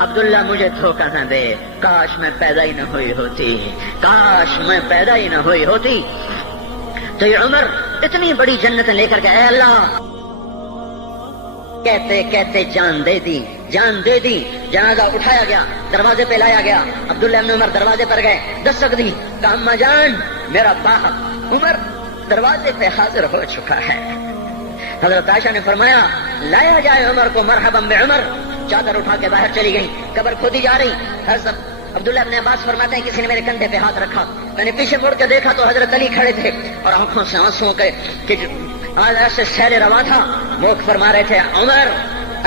عبداللہ مجھے دھوکہ نہ دے، کاش میں پیدا ہی نہ ہوئی ہوتی، کاش میں پیدا ہی نہ ہوئی ہوتی. تو یہ عمر اتنی بڑی جنت لے کر کے اے اللہ کہتے کہتے جان دے دی. جنازہ اٹھایا گیا، دروازے پہ لایا گیا. عبداللہ ابن عمر دروازے پر گئے، دستک دی. کہا اما جان میرا باپ عمر دروازے پہ حاضر ہو چکا ہے. حضرت عائشہ نے فرمایا لایا جائے عمر کو. مرحبا بعمر. چادر اٹھا کے باہر چلی گئی. قبر کھودی جا رہی. حضرت عبداللہ ابن عباس فرماتے ہیں کسی نے میرے کندھے پہ ہاتھ رکھا. میں نے پیچھے مڑ کے دیکھا تو حضرت علی کھڑے تھے اور آنکھوں سے آنسوں کے ایسے سیل رواں تھا. موت فرما رہے تھے عمر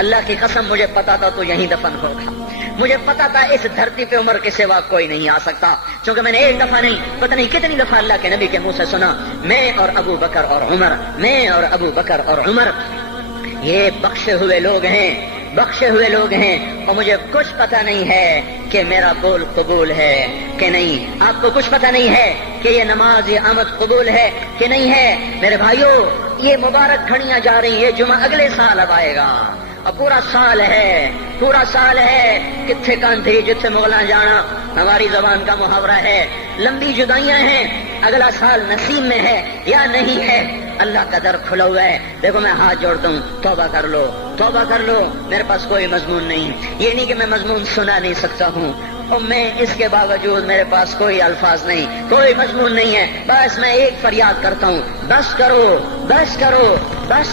اللہ کی قسم مجھے پتا تھا تو یہیں دفن ہوگا. مجھے پتا تھا اس دھرتی پہ عمر کے سوا کوئی نہیں آ سکتا. چونکہ میں نے ایک دفعہ نہیں پتہ نہیں کتنی دفعہ اللہ کے نبی کے منہ سے سنا میں اور ابو بکر اور عمر، میں اور ابو بکر اور عمر یہ بخشے ہوئے لوگ ہیں اور مجھے کچھ پتہ نہیں ہے کہ میرا بول قبول ہے کہ نہیں. آپ کو کچھ پتہ نہیں ہے کہ یہ نماز یہ آمد قبول ہے کہ نہیں ہے. میرے بھائیوں یہ مبارک گھڑیاں جا رہی ہیں. یہ جمعہ اگلے سال اب آئے گا اور پورا سال ہے کتھے کاندھی جتھے مغلاں جانا ہماری زبان کا محاورہ ہے. لمبی جدائیاں ہیں، اگلا سال نصیب میں ہے یا نہیں ہے. اللہ کا در کھلا ہوا ہے. دیکھو میں ہاتھ جوڑتا ہوں، توبہ کر لو. میرے پاس کوئی مضمون نہیں. یہ نہیں کہ میں مضمون سنا نہیں سکتا ہوں اور میں اس کے باوجود میرے پاس کوئی الفاظ نہیں، کوئی مضمون نہیں ہے. بس میں ایک فریاد کرتا ہوں بس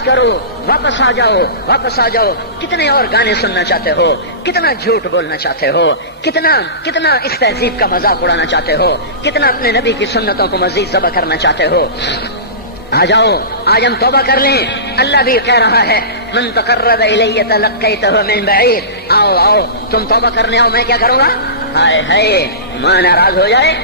کرو واپس آ جاؤ. کتنے اور گانے سننا چاہتے ہو، کتنا جھوٹ بولنا چاہتے ہو، کتنا اس تہذیب کا مذاق اڑانا چاہتے ہو، کتنا اپنے نبی کی سنتوں کو مزید ذبح کرنا چاہتے ہو. آ جاؤ آج ہم توبہ کر لیں. اللہ بھی کہہ رہا ہے من تقرب الی تلقیتہ من بعید. آؤ تم توبہ کرنے آؤ، میں کیا کروں گا. ہائے ماں ناراض ہو جائے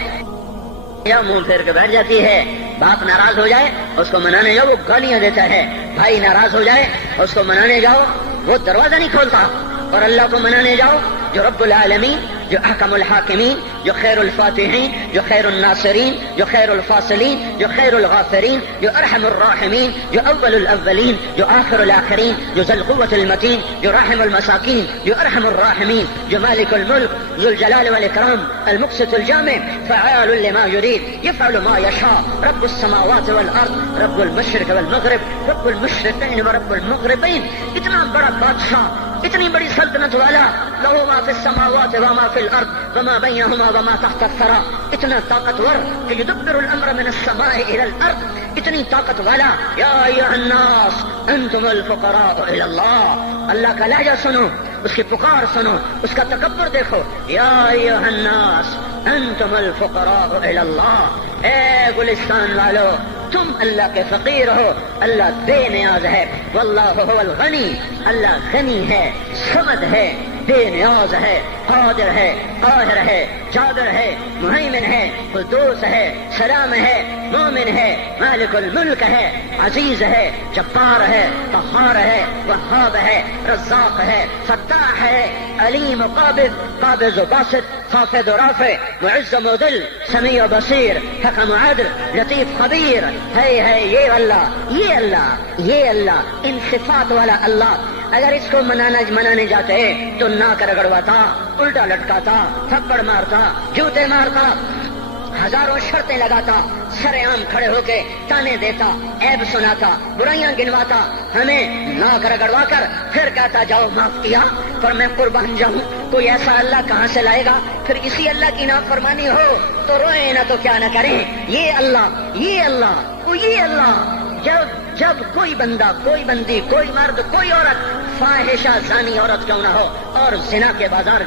یا منہ پھیر کے بیٹھ جاتی ہے. باپ ناراض ہو جائے اس کو منانے جاؤ وہ گالیاں دیتا ہے. بھائی ناراض ہو جائے اس کو منانے جاؤ وہ دروازہ نہیں کھولتا. اور اللہ کو منانے جاؤ جو رب العالمین، جو احکم الحاکمین، جو خیر الفاتحین، جو خیر الناصرین، جو خیر الفاصلین، جو خیر الغافرین، جو ارحم الراحمین، جو اول الاولین، جو آخر الاخرین، جو ذو القوة المتین، جو راحم المساکین، جو ارحم الراحمین، جو مالک الملک ذو الجلال والاکرام المقسط الجامع فعال لما يريد يفعل ما يشاء رب السماوات والارض رب المشرق والمغرب رب المشرقین ورب المغربین. اتنا بڑا بادشاہ، اتنی بڑی سلطنت والا، لہو ما فی السماوات وما فی الارض وما بینہما وما تحت الثری، اتنا طاقتور کہ یدبر الامر من السماء الى الارض، اتنی طاقت والا. یا ایھا الناس انتم الفقراء الى اللہ. اللہ کا لہجہ سنو، اس کی پکار سنو، اس کا تکبر دیکھو. یا ایھا الناس انتم الفقراء الى اللہ. اے گلستان والو، تم اللہ کے فقیر ہو، اللہ بے نیاز ہے. واللہ هو الغنی، اللہ غنی ہے، صمد ہے، بے نیاز ہے، قادر ہے، قاہر ہے، جابر ہے، مہیمن ہے، قدوس ہے، سلام ہے، مومن ہے، مالک الملک ہے، عزیز ہے، جبار ہے، قہار ہے، وہاب ہے، رزاق ہے، فتاح ہے، علیم و قابض و باسط، خافض و رافع، معز و مذل، سمیع و بصیر، حکم و عدل، لطیف خبیر. ہے یہ اللہ، یہ اللہ، یہ اللہ، ان صفات والا اللہ. اگر اس کو منانے جاتے تو ناک رگڑواتا، الٹا لٹکاتا، تھپڑ مارتا، جوتے مارتا، ہزاروں شرطیں لگاتا، سر عام کھڑے ہو کے تانے دیتا، عیب سناتا، برائیاں گنواتا، ہمیں ناک رگڑوا کر پھر کہتا جاؤ معاف کیا پر میں قربان جاؤں. کوئی ایسا اللہ کہاں سے لائے گا؟ پھر اسی اللہ کی نافرمانی ہو تو روئے نہ تو کیا نہ کریں. یہ اللہ، یہ اللہ، یہ اللہ. جب کوئی بندہ، کوئی بندی، کوئی مرد، کوئی عورت فاحشہ زانی عورت کیوں نہ ہو، اور زنا کے بازار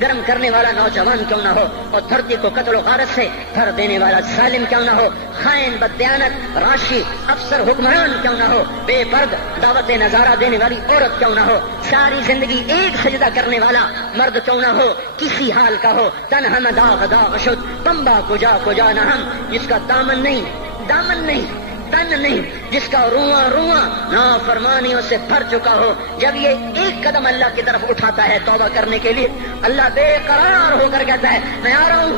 گرم کرنے والا نوجوان کیوں نہ ہو، اور دھرتی کو قتل و غارت سے بھر دینے والا ظالم کیوں نہ ہو، خائن، بددیانت، راشی، افسر، حکمران کیوں نہ ہو، بے پرد دعوت نظارہ دینے والی عورت کیوں نہ ہو، ساری زندگی ایک سجدہ کرنے والا مرد کیوں نہ ہو، کسی حال کا ہو، تن ہم داغ شد تمبا کجا نہ ہم، جس کا دامن نہیں، تن نہیں، جس کا رواں نافرمانیوں سے بھر چکا ہو. جب یہ ایک قدم اللہ کی طرف اٹھاتا ہے توبہ کرنے کے لیے، اللہ بے قرار ہو کر کہتا ہے میں آ رہا ہوں.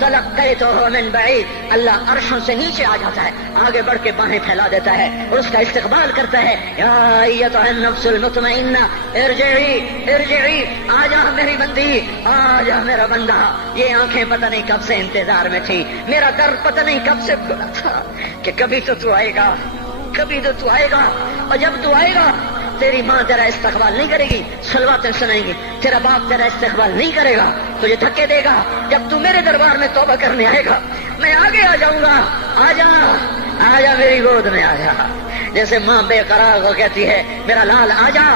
تلقیتہ من بعید، اللہ عرشوں سے نیچے آ جاتا ہے، آگے بڑھ کے باہیں پھیلا دیتا ہے اور اس کا استقبال کرتا ہے. یا ایتھا النفس المطمئنہ ارجعی، آ جا میری بندی، آ جا میرا بندہ. یہ آنکھیں پتہ نہیں کب سے انتظار میں تھی، میرا در پتہ نہیں کب سے کھلا تھا کہ کبھی تو آئے گا، کبھی تو آئے گا. اور جب تو آئے گا تیری ماں تیرا استقبال نہیں کرے گی، صلواتیں سنائیں گی، تیرا باپ تیرا استقبال نہیں کرے گا، تجھے دھکے دے گا. جب تو میرے دربار میں توبہ کرنے آئے گا میں آگے آ جاؤں گا. آ جا میری گود میں آ جا. جیسے ماں بے قرار ہو کہتی ہے میرا لال آ جا،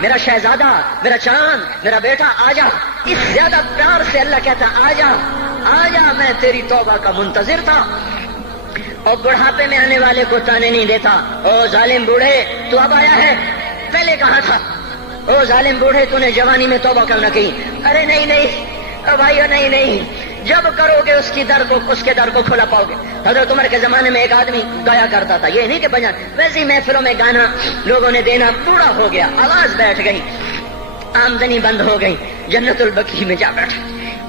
میرا شہزادہ، میرا چاند، میرا بیٹا آ جا، اس زیادہ پیار سے اللہ کہتا آ جا، میں تیری توبہ کا منتظر تھا. اور بڑھاپے میں آنے والے کو تانے نہیں دیتا، او ظالم بوڑھے تو اب آیا ہے، پہلے کہا تھا. او ظالم بوڑھے تو نے جوانی میں توبہ کیوں نہ کی؟ ارے نہیں بھائیو، نہیں، جب کرو گے اس کے در کو کھلا پاؤ گے. حضرت عمر کے زمانے میں ایک آدمی گایا کرتا تھا، یہ نہیں کہ بجان، ویسے محفلوں میں گانا لوگوں نے دینا، بوڑھا ہو گیا، آواز بیٹھ گئی، آمدنی بند ہو گئی، جنت البقیع میں جا بیٹھا،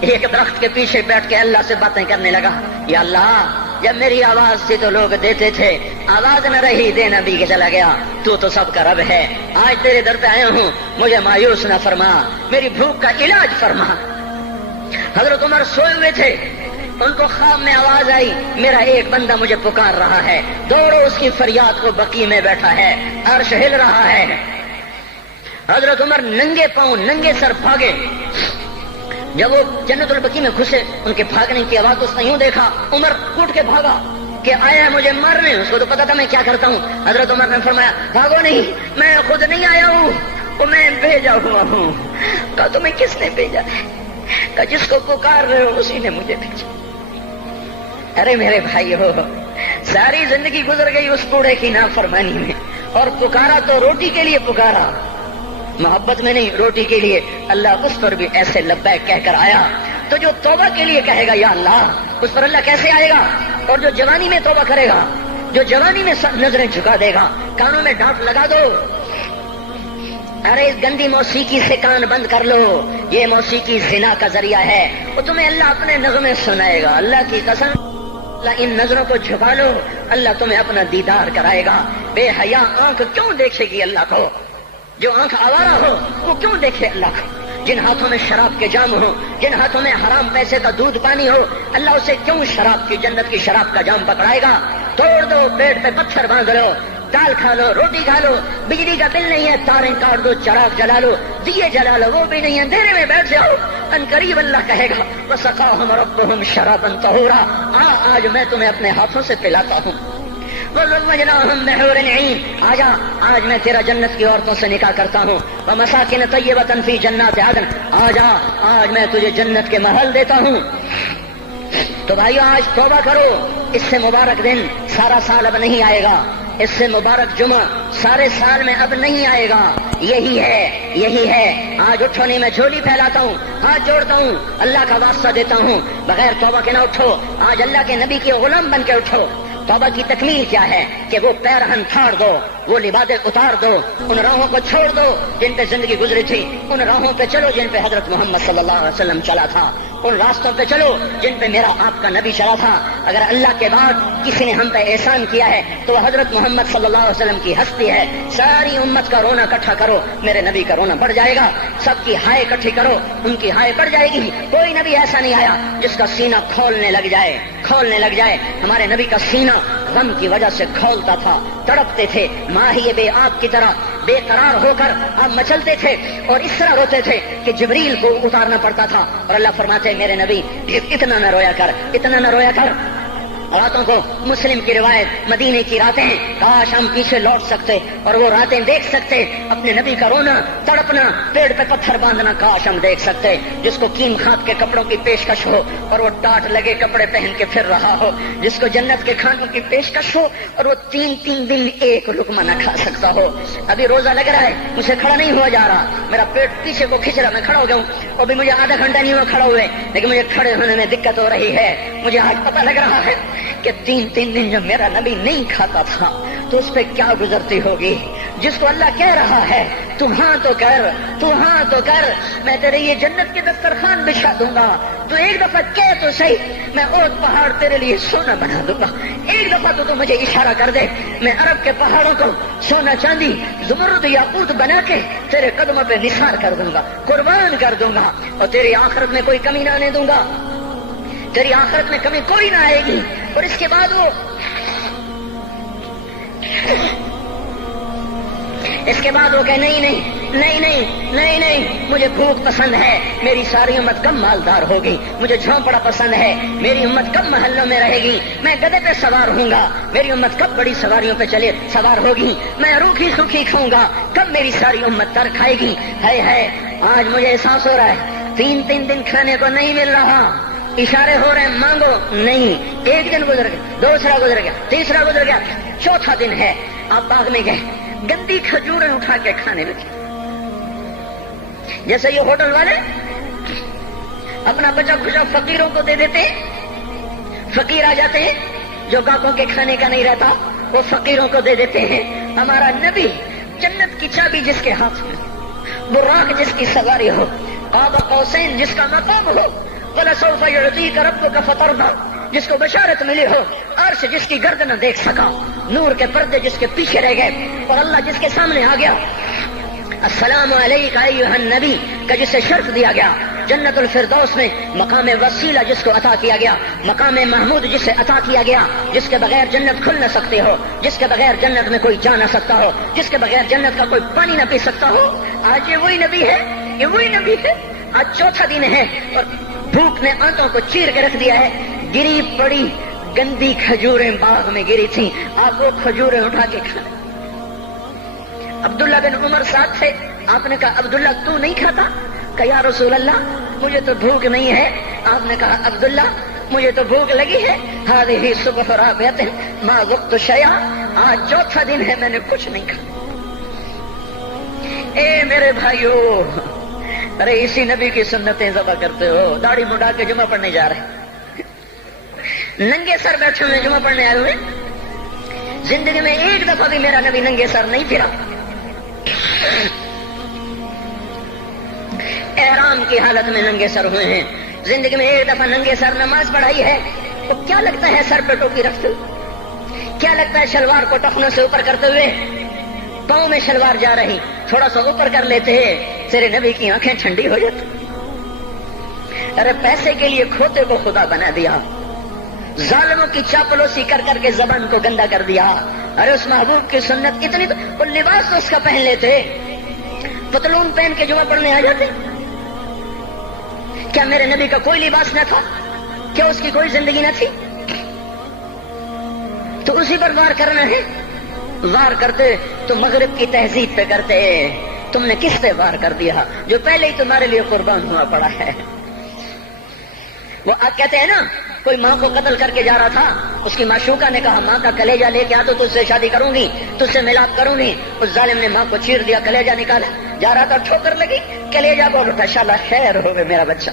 ایک درخت کے پیچھے بیٹھ کے اللہ سے باتیں کرنے لگا. یا اللہ، جب میری آواز تھی تو لوگ دیتے تھے، آواز نہ رہی دینا بھی کے چلا گیا، تو سب کا رب ہے. آج تیرے در پہ آیا ہوں، مجھے مایوس نہ فرما، میری بھوک کا علاج فرما. حضرت عمر سوئے ہوئے تھے، ان کو خواب میں آواز آئی میرا ایک بندہ مجھے پکار رہا ہے. دوڑو اس کی فریاد کو، بقیع میں بیٹھا ہے، عرش ہل رہا ہے. حضرت عمر ننگے پاؤں ننگے سر بھاگے. جب وہ جنت البقیع میں گھسے، ان کے بھاگنے کی آواز اس نے یوں دیکھا، عمر اٹھ کے بھاگا کہ آیا ہے مجھے مارنے. اس کو تو پتا تھا میں کیا کرتا ہوں. حضرت عمر نے فرمایا بھاگو نہیں، میں خود نہیں آیا ہوں، وہ میں بھیجا ہوا ہوں. کہا تمہیں کس نے بھیجا؟ کہا جس کو پکار رہے ہو اسی نے مجھے بھیجا. ارے میرے بھائی ہو، ساری زندگی گزر گئی اس بوڑھے کی نافرمانی میں، اور پکارا تو روٹی کے لیے پکارا، محبت میں نہیں، روٹی کے لیے. اللہ اس پر بھی ایسے لبیک کہہ کر آیا. تو جو توبہ کے لیے کہے گا یا اللہ، اس پر اللہ کیسے آئے گا؟ اور جو جوانی میں توبہ کرے گا، جو جوانی میں نظریں جھکا دے گا، کانوں میں ڈانٹ لگا دو، ارے اس گندی موسیقی سے کان بند کر لو، یہ موسیقی زنا کا ذریعہ ہے، وہ تمہیں اللہ اپنے نغمے سنائے گا. اللہ کی قسم، اللہ ان نظروں کو جھکا لو، اللہ تمہیں اپنا دیدار کرائے گا. بے حیا آنکھ کیوں دیکھے گی اللہ کو؟ جو آنکھ آوارہ ہو وہ کیوں دیکھے اللہ کو؟ جن ہاتھوں میں شراب کے جام ہو، جن ہاتھوں میں حرام پیسے کا دودھ پانی ہو، اللہ اسے کیوں شراب کی، جنت کی شراب کا جام پکڑائے گا؟ توڑ دو، پیٹ پہ پتھر باندھ لو، دال کھا لو، روٹی کھا لو، بجلی کا بل نہیں ہے تاریں کاٹ دو، چراغ جلا لو، دیے جلا لو، وہ بھی نہیں ہے، اندھیرے میں بیٹھ جاؤ، ان قریب اللہ کہے گا وسقاہم ربہم شرابا طہورا، آج میں تمہیں اپنے ہاتھوں سے پلاتا ہوں، وزوجناہم بحور عین، آج میں تیرا جنت کی عورتوں سے نکاح کرتا ہوں، ومساکن طیبۃ فی جنات عدن، آج میں تجھے جنت کے محل دیتا ہوں۔ تو بھائیو آج توبہ کرو، اس سے مبارک دن سارا سال اب نہیں آئے گا، اس سے مبارک جمعہ سارے سال میں اب نہیں آئے گا، یہی ہے۔ آج اٹھو نہیں، میں جھولی پھیلاتا ہوں، ہاتھ جوڑتا ہوں، اللہ کا واسطہ دیتا ہوں، بغیر توبہ کے نہ اٹھو، آج اللہ کے نبی کے غلام بن کے اٹھو۔ توبہ کی تکمیل کیا ہے کہ وہ پیرہن پھاڑ دو، وہ لبادیں اتار دو، ان راہوں کو چھوڑ دو جن پہ زندگی گزری تھی، ان راہوں پہ چلو جن پہ حضرت محمد صلی اللہ علیہ وسلم چلا تھا، ان راستوں پہ چلو جن پہ میرا آپ کا نبی چلا تھا۔ اگر اللہ کے بعد کسی نے ہم پہ احسان کیا ہے تو وہ حضرت محمد صلی اللہ علیہ وسلم کی ہستی ہے۔ ساری امت کا رونا اکٹھا کرو، میرے نبی کا رونا بڑھ جائے گا، سب کی ہائے اکٹھی کرو، ان کی ہائے بڑھ جائے گی۔ کوئی نبی ایسا نہیں آیا جس کا سینہ کھولنے لگ جائے۔ ہمارے نبی کا سینہ غم کی وجہ سے کھولتا تھا، تڑپتے تھے، ماہی بے آب کی طرح بے قرار ہو کر آپ مچلتے تھے اور اس طرح روتے تھے کہ جبریل کو اتارنا پڑتا تھا، اور اللہ فرماتے میرے نبی اتنا نہ رویا کر۔ راتوں کو مسلم کی روایت مدینے کی راتیں، کاش ہم پیچھے لوٹ سکتے اور وہ راتیں دیکھ سکتے، اپنے نبی کا رونا تڑپنا، پیڑ پہ پتھر باندھنا کاش ہم دیکھ سکتے، جس کو کیم خات کے کپڑوں کی پیشکش ہو اور وہ ٹاٹ لگے کپڑے پہن کے پھر رہا ہو، جس کو جنت کے کھانوں کی پیشکش ہو اور وہ تین دن ایک لقمہ نہ کھا سکتا ہو۔ ابھی روزہ لگ رہا ہے، مجھے کھڑا نہیں ہوا جا رہا، میرا پیٹ پیچھے کو کھچ رہا، میں کھڑا ہو گیا ہوں، ابھی مجھے آدھا گھنٹہ نہیں ہوا کھڑا ہوئے، لیکن مجھے کھڑے ہونے میں دقت ہو رہی ہے۔ مجھے آج پتہ لگ رہا ہے کہ تین دن جب میرا نبی نہیں کھاتا تھا تو اس پہ کیا گزرتی ہوگی، جس کو اللہ کہہ رہا ہے تو ہاں تو کر، میں تیرے یہ جنت کے دسترخوان بچھا دوں گا، تو ایک دفعہ کہہ تو صحیح، میں اوت پہاڑ تیرے لیے سونا بنا دوں گا، ایک دفعہ تو مجھے اشارہ کر دے، میں عرب کے پہاڑوں کو سونا چاندی زمرد یاقوت بنا کے تیرے قدموں پہ نثار کر دوں گا، قربان کر دوں گا، اور تیری آخرت میں کوئی کمی نہ آنے دوں گا، تیری آخرت میں کمی کوئی نہ آئے گی۔ اور اس کے بعد وہ کہ نہیں، مجھے بھوک پسند ہے، میری ساری امت کم مالدار ہوگی، مجھے جھونپڑا پسند ہے، میری امت کم محلوں میں رہے گی، میں گدھے پہ سوار ہوں گا، میری امت کب بڑی سواریوں پہ سوار ہوگی، میں روکھی سوکھی کھاؤں گا، کب میری ساری امت تر کھائے گی۔ ہے آج مجھے احساس ہو رہا ہے تین دن کھانے کو نہیں مل رہا، اشارے ہو رہے ہیں مانگو نہیں، ایک دن گزر گیا، دوسرا گزر گیا، تیسرا گزر گیا، چوتھا دن ہے، آپ باغ میں گئے، گندی کھجوریں اٹھا کے کھانے لگے، جیسے یہ ہوٹل والے اپنا بچا کھچا فقیروں کو دے دیتے، فقیر آ جاتے ہیں جو گاہکوں کے کھانے کا نہیں رہتا، وہ فقیروں کو دے دیتے ہیں۔ ہمارا نبی جنت کی چابی جس کے ہاتھ میں، براق جس کی سواری ہو، قاب قوسین جس کا مقام ہو، وَلَسَوْفَ يُعْطِيكَ رَبُّكَ فَتَرْضَىٰ جس کو بشارت ملی ہو، عرش جس کی گرد نہ دیکھ سکا، نور کے پردے جس کے پیچھے رہ گئے، اور اللہ جس کے سامنے آ گیا، السلام علیکہ ایھا النبی کا جسے شرف دیا گیا، جنت الفردوس میں مقام وسیلہ جس کو عطا کیا گیا، مقام محمود جسے عطا کیا گیا، جس کے بغیر جنت کھل نہ سکتے ہو، جس کے بغیر جنت میں کوئی جا نہ سکتا ہو، جس کے بغیر جنت کا کوئی پانی نہ پی سکتا ہو، آج یہ وہی نبی ہے، آج چوتھا دن ہے اور بھوک نے آنتوں کو چیر کے رکھ دیا ہے، گری پڑی گندی کھجوریں باغ میں گری تھیں، آپ وہ کھجوریں اٹھا کے کھا۔ عبداللہ بن عمر ساتھ تھے، آپ نے کہا عبداللہ تو نہیں کھاتا؟ کہا یا رسول اللہ مجھے تو بھوک نہیں ہے۔ آپ نے کہا عبداللہ مجھے تو بھوک لگی ہے، ہذہ صبح رابعۃ ما ذقت شیئا، آج چوتھا دن ہے میں نے کچھ نہیں کھایا۔ اے میرے بھائیو، ارے اسی نبی کی سنتیں ذبح کرتے ہو، داڑھی مڈا کے جمعہ پڑھنے جا رہے، ننگے سر بیٹھے ہوئے جمعہ پڑھنے آئے ہوئے، زندگی میں ایک دفعہ بھی میرا نبی ننگے سر نہیں پھرا، احرام کی حالت میں ننگے سر ہوئے ہیں، زندگی میں ایک دفعہ ننگے سر نماز پڑھائی ہے، تو کیا لگتا ہے سر پہ ٹوپی رکھتے ہوئے، کیا لگتا ہے شلوار کو ٹخنوں سے اوپر کرتے ہوئے، پاؤں میں شلوار جا رہی، تھوڑا سا اوپر کر لیتے تیرے نبی کی آنکھیں ٹھنڈی ہو جاتی۔ ارے پیسے کے لیے کھوتے کو خدا بنا دیا، ظالموں کی چاپلوسی کر کر کے زبان کو گندا کر دیا. ارے اس محبوب کی سنت اتنی تو وہ لباس تو اس کا پہن لیتے, پتلون پہن کے جمعہ پڑھنے آ جاتے. کیا میرے نبی کا کوئی لباس نہ تھا؟ کیا اس کی کوئی زندگی نہ تھی؟ تو اسی پر وار کرنا ہے. وار کرتے تو مغرب کی تہذیب پہ کرتے. تم نے کس پہ وار کر دیا جو پہلے ہی تمہارے لیے قربان ہوا پڑا ہے؟ وہ آپ کہتے ہیں نا, کوئی ماں کو قتل کر کے جا رہا تھا, اس کی معشوقہ نے کہا ماں کا کلیجہ لے کے آ تو تجھ سے شادی کروں گی, تجھ سے ملاپ کروں گی. اس ظالم نے ماں کو چیر دیا, کلیجہ نکالا, جا رہا تھا ٹھوکر لگی, کلیجہ بول اٹھا, شالا خیر ہو گئے میرا بچہ.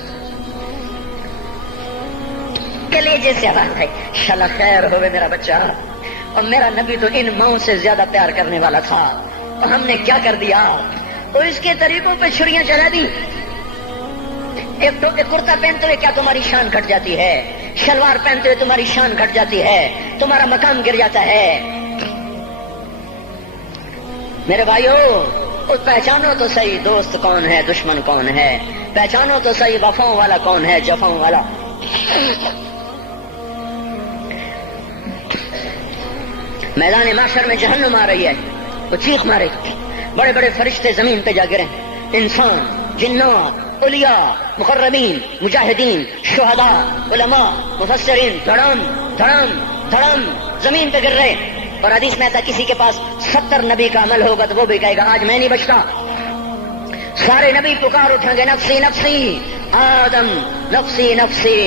کلیجے سے بات ہے, شالا خیر ہو گئے میرا بچہ. اور میرا نبی تو ان ماؤں سے زیادہ پیار کرنے والا تھا, اور ہم نے کیا کر دیا؟ اور اس کے طریقوں پہ چھریاں چلا دی. ایک کرتا پہنتے ہوئے کیا تمہاری شان گھٹ جاتی ہے؟ شلوار پہنتے ہوئے تمہاری شان گھٹ جاتی ہے, تمہارا مقام گر جاتا ہے. میرے بھائیو, پہچانو تو صحیح دوست کون ہے, دشمن کون ہے. پہچانو تو صحیح وفاؤں والا کون ہے, جفاؤں والا. میدان معاشر میں جہنم آ رہی ہے, وہ چیخ مارے, بڑے بڑے فرشتے زمین پہ جا گرے, انسان, جنات, اولیاء, مقربین, مجاہدین, شہداء, علماء, مفسرین, دھڑام دھڑام دھڑام زمین پہ گر رہے. اور حدیث میں آتا کسی کے پاس 70 نبی کا عمل ہوگا تو وہ بھی کہے گا آج میں نہیں بچتا. سارے نبی پکار اٹھیں گے, نفسی نفسی, آدم نفسی نفسی,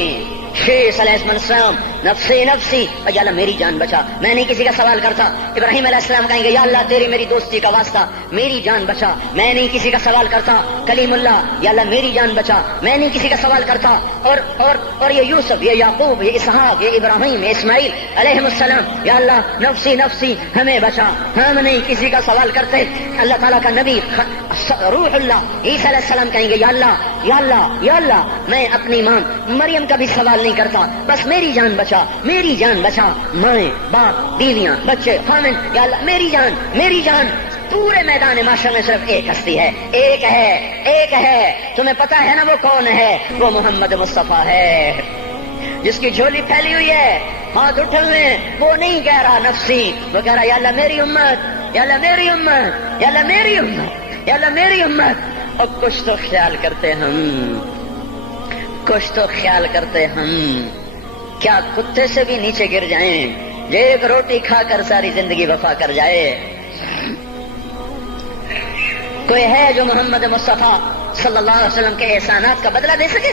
شیخ علیہ السلام نفسی نفسی, یا اللہ میری جان بچا, میں نہیں کسی کا سوال کرتا. ابراہیم علیہ السلام کہیں گے یا اللہ تیری میری دوستی کا واسطہ میری جان بچا, میں نہیں کسی کا سوال کرتا. کلیم اللہ, یا اللہ میری جان بچا, میں نہیں کسی کا سوال کرتا. اور یہ یوسف, یہ یعقوب, یہ اسحاق, یہ ابراہیم, یہ اسماعیل علیہ السلام, یا اللہ نفسی نفسی ہمیں بچا, ہم نہیں کسی کا سوال کرتے. اللہ تعالیٰ کا نبی روح اللہ عیسیٰ علیہ السلام کہیں گے یا اللہ یا اللہ یا اللہ میں اپنی ماں مریم کا بھی سوال نہیں کرتا, بس میری جان بچا, میری جان بچا. مائیں, باپ, بیویاں, بچے, خامن, یا اللہ میری جان میری جان. پورے میدان معاشر میں صرف ایک ہستی ہے, ایک ہے, ایک ہے. تمہیں پتا ہے نا وہ کون ہے؟ وہ محمد مصطفیٰ ہے, جس کی جھولی پھیلی ہوئی ہے, ہاتھ اٹھے ہوئے. وہ نہیں کہہ رہا نفسی, وہ کہہ رہا یا اللہ میری امت, یا اللہ میری امت, یا اللہ میری امت, یا اللہ میری امت. اور کچھ تو خیال کرتے ہم, کچھ تو خیال کرتے ہم. کیا کتے سے بھی نیچے گر جائیں, ایک روٹی کھا کر ساری زندگی وفا کر جائے. کوئی ہے جو محمد مصطفیٰ صلی اللہ علیہ وسلم کے احسانات کا بدلہ دے سکے؟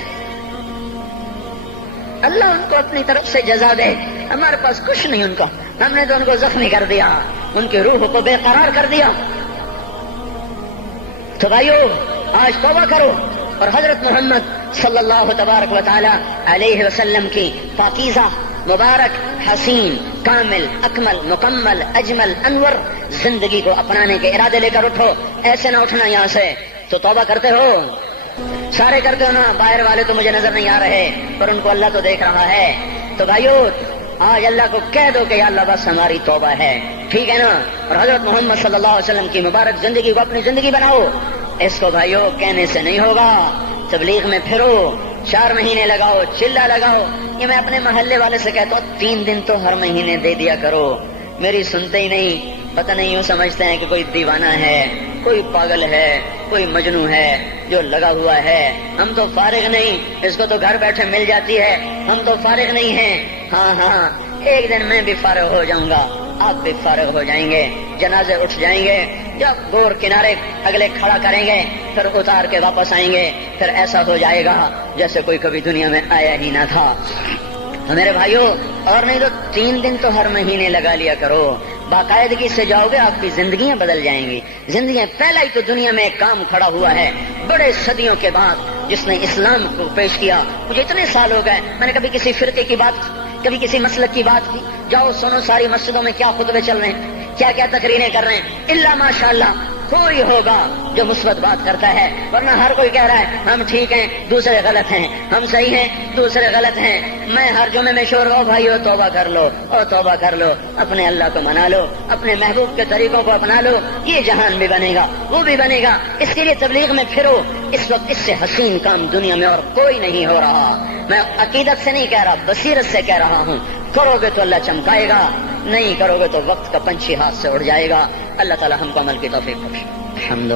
اللہ ان کو اپنی طرف سے جزا دے, ہمارے پاس کچھ نہیں ان کو. ہم نے تو ان کو زخمی کر دیا, ان کی روح کو بے قرار کر دیا. تو بھائیو آج توبہ کرو اور حضرت محمد صلی اللہ تبارک و تعالی علیہ وسلم کی پاکیزہ, مبارک, حسین, کامل, اکمل, مکمل, اجمل, انور زندگی کو اپنانے کے ارادے لے کر اٹھو. ایسے نہ اٹھنا یہاں سے. تو توبہ کرتے ہو, سارے کرتے ہو نا, باہر والے تو مجھے نظر نہیں آ رہے پر ان کو اللہ تو دیکھ رہا ہے. تو بھائیو آج اللہ کو کہہ دو کہ یا اللہ بس ہماری توبہ ہے, ٹھیک ہے نا. اور حضرت محمد صلی اللہ علیہ وسلم کی مبارک زندگی کو اپنی زندگی بناؤ. اس کو بھائیو کہنے سے نہیں ہوگا. تبلیغ میں پھرو, 4 مہینے لگاؤ, چلا لگاؤ. یہ میں اپنے محلے والے سے کہتا ہوں 3 دن تو ہر مہینے دے دیا کرو. میری سنتے ہی نہیں, پتہ نہیں یوں سمجھتے ہیں کہ کوئی دیوانہ ہے, کوئی پاگل ہے, کوئی مجنوں ہے جو لگا ہوا ہے. ہم تو فارغ نہیں, اس کو تو گھر بیٹھے مل جاتی ہے, ہم تو فارغ نہیں ہیں. ہاں ہاں, ایک دن میں بھی فارغ ہو جاؤں گا, آپ بھی فارغ ہو جائیں گے. جنازے اٹھ جائیں گے, جب گور کنارے اگلے کھڑا کریں گے پھر اتار کے واپس آئیں گے. پھر ایسا ہو جائے گا جیسے کوئی کبھی دنیا میں آیا ہی نہ تھا. میرے بھائیوں, اور نہیں تو 3 دن تو ہر مہینے لگا لیا کرو. باقاعدگی سے جاؤ گے, آپ کی زندگیاں بدل جائیں گی. زندگیاں پہلا ہی تو دنیا میں ایک کام کھڑا ہوا ہے بڑے صدیوں کے بعد, جس نے اسلام کو پیش کیا. مجھے اتنے سال ہو گئے, میں نے کبھی کسی فرقے کی بات, کبھی کسی مسلک کی بات کی. جاؤ سنو ساری مسجدوں میں کیا خطبے چل رہے ہیں, کیا کیا تقریریں کر رہے ہیں. اللہ ماشاء اللہ کوئی ہوگا جو مثبت بات کرتا ہے، ورنہ ہر کوئی کہہ رہا ہے ہم ٹھیک ہیں دوسرے غلط ہیں، ہم صحیح ہیں دوسرے غلط ہیں۔ میں ہر جمعے میں شور او بھائیو توبہ کر لو، او توبہ کر لو، اپنے اللہ کو منا لو، اپنے محبوب کے طریقوں کو اپنا لو، یہ جہان بھی بنے گا وہ بھی بنے گا۔ اس کے لیے تبلیغ میں پھرو۔ اس وقت اس سے حسین کام دنیا میں اور کوئی نہیں ہو رہا۔ میں عقیدت سے نہیں کہہ رہا، بصیرت سے کہہ رہا ہوں۔ کرو گے تو اللہ چمکائے گا، نہیں کرو گے تو وقت کا پنچھی ہاتھ سے اڑ جائے گا۔ اللہ تعالی ہم کو عمل کی توفیق بخشے۔ الحمد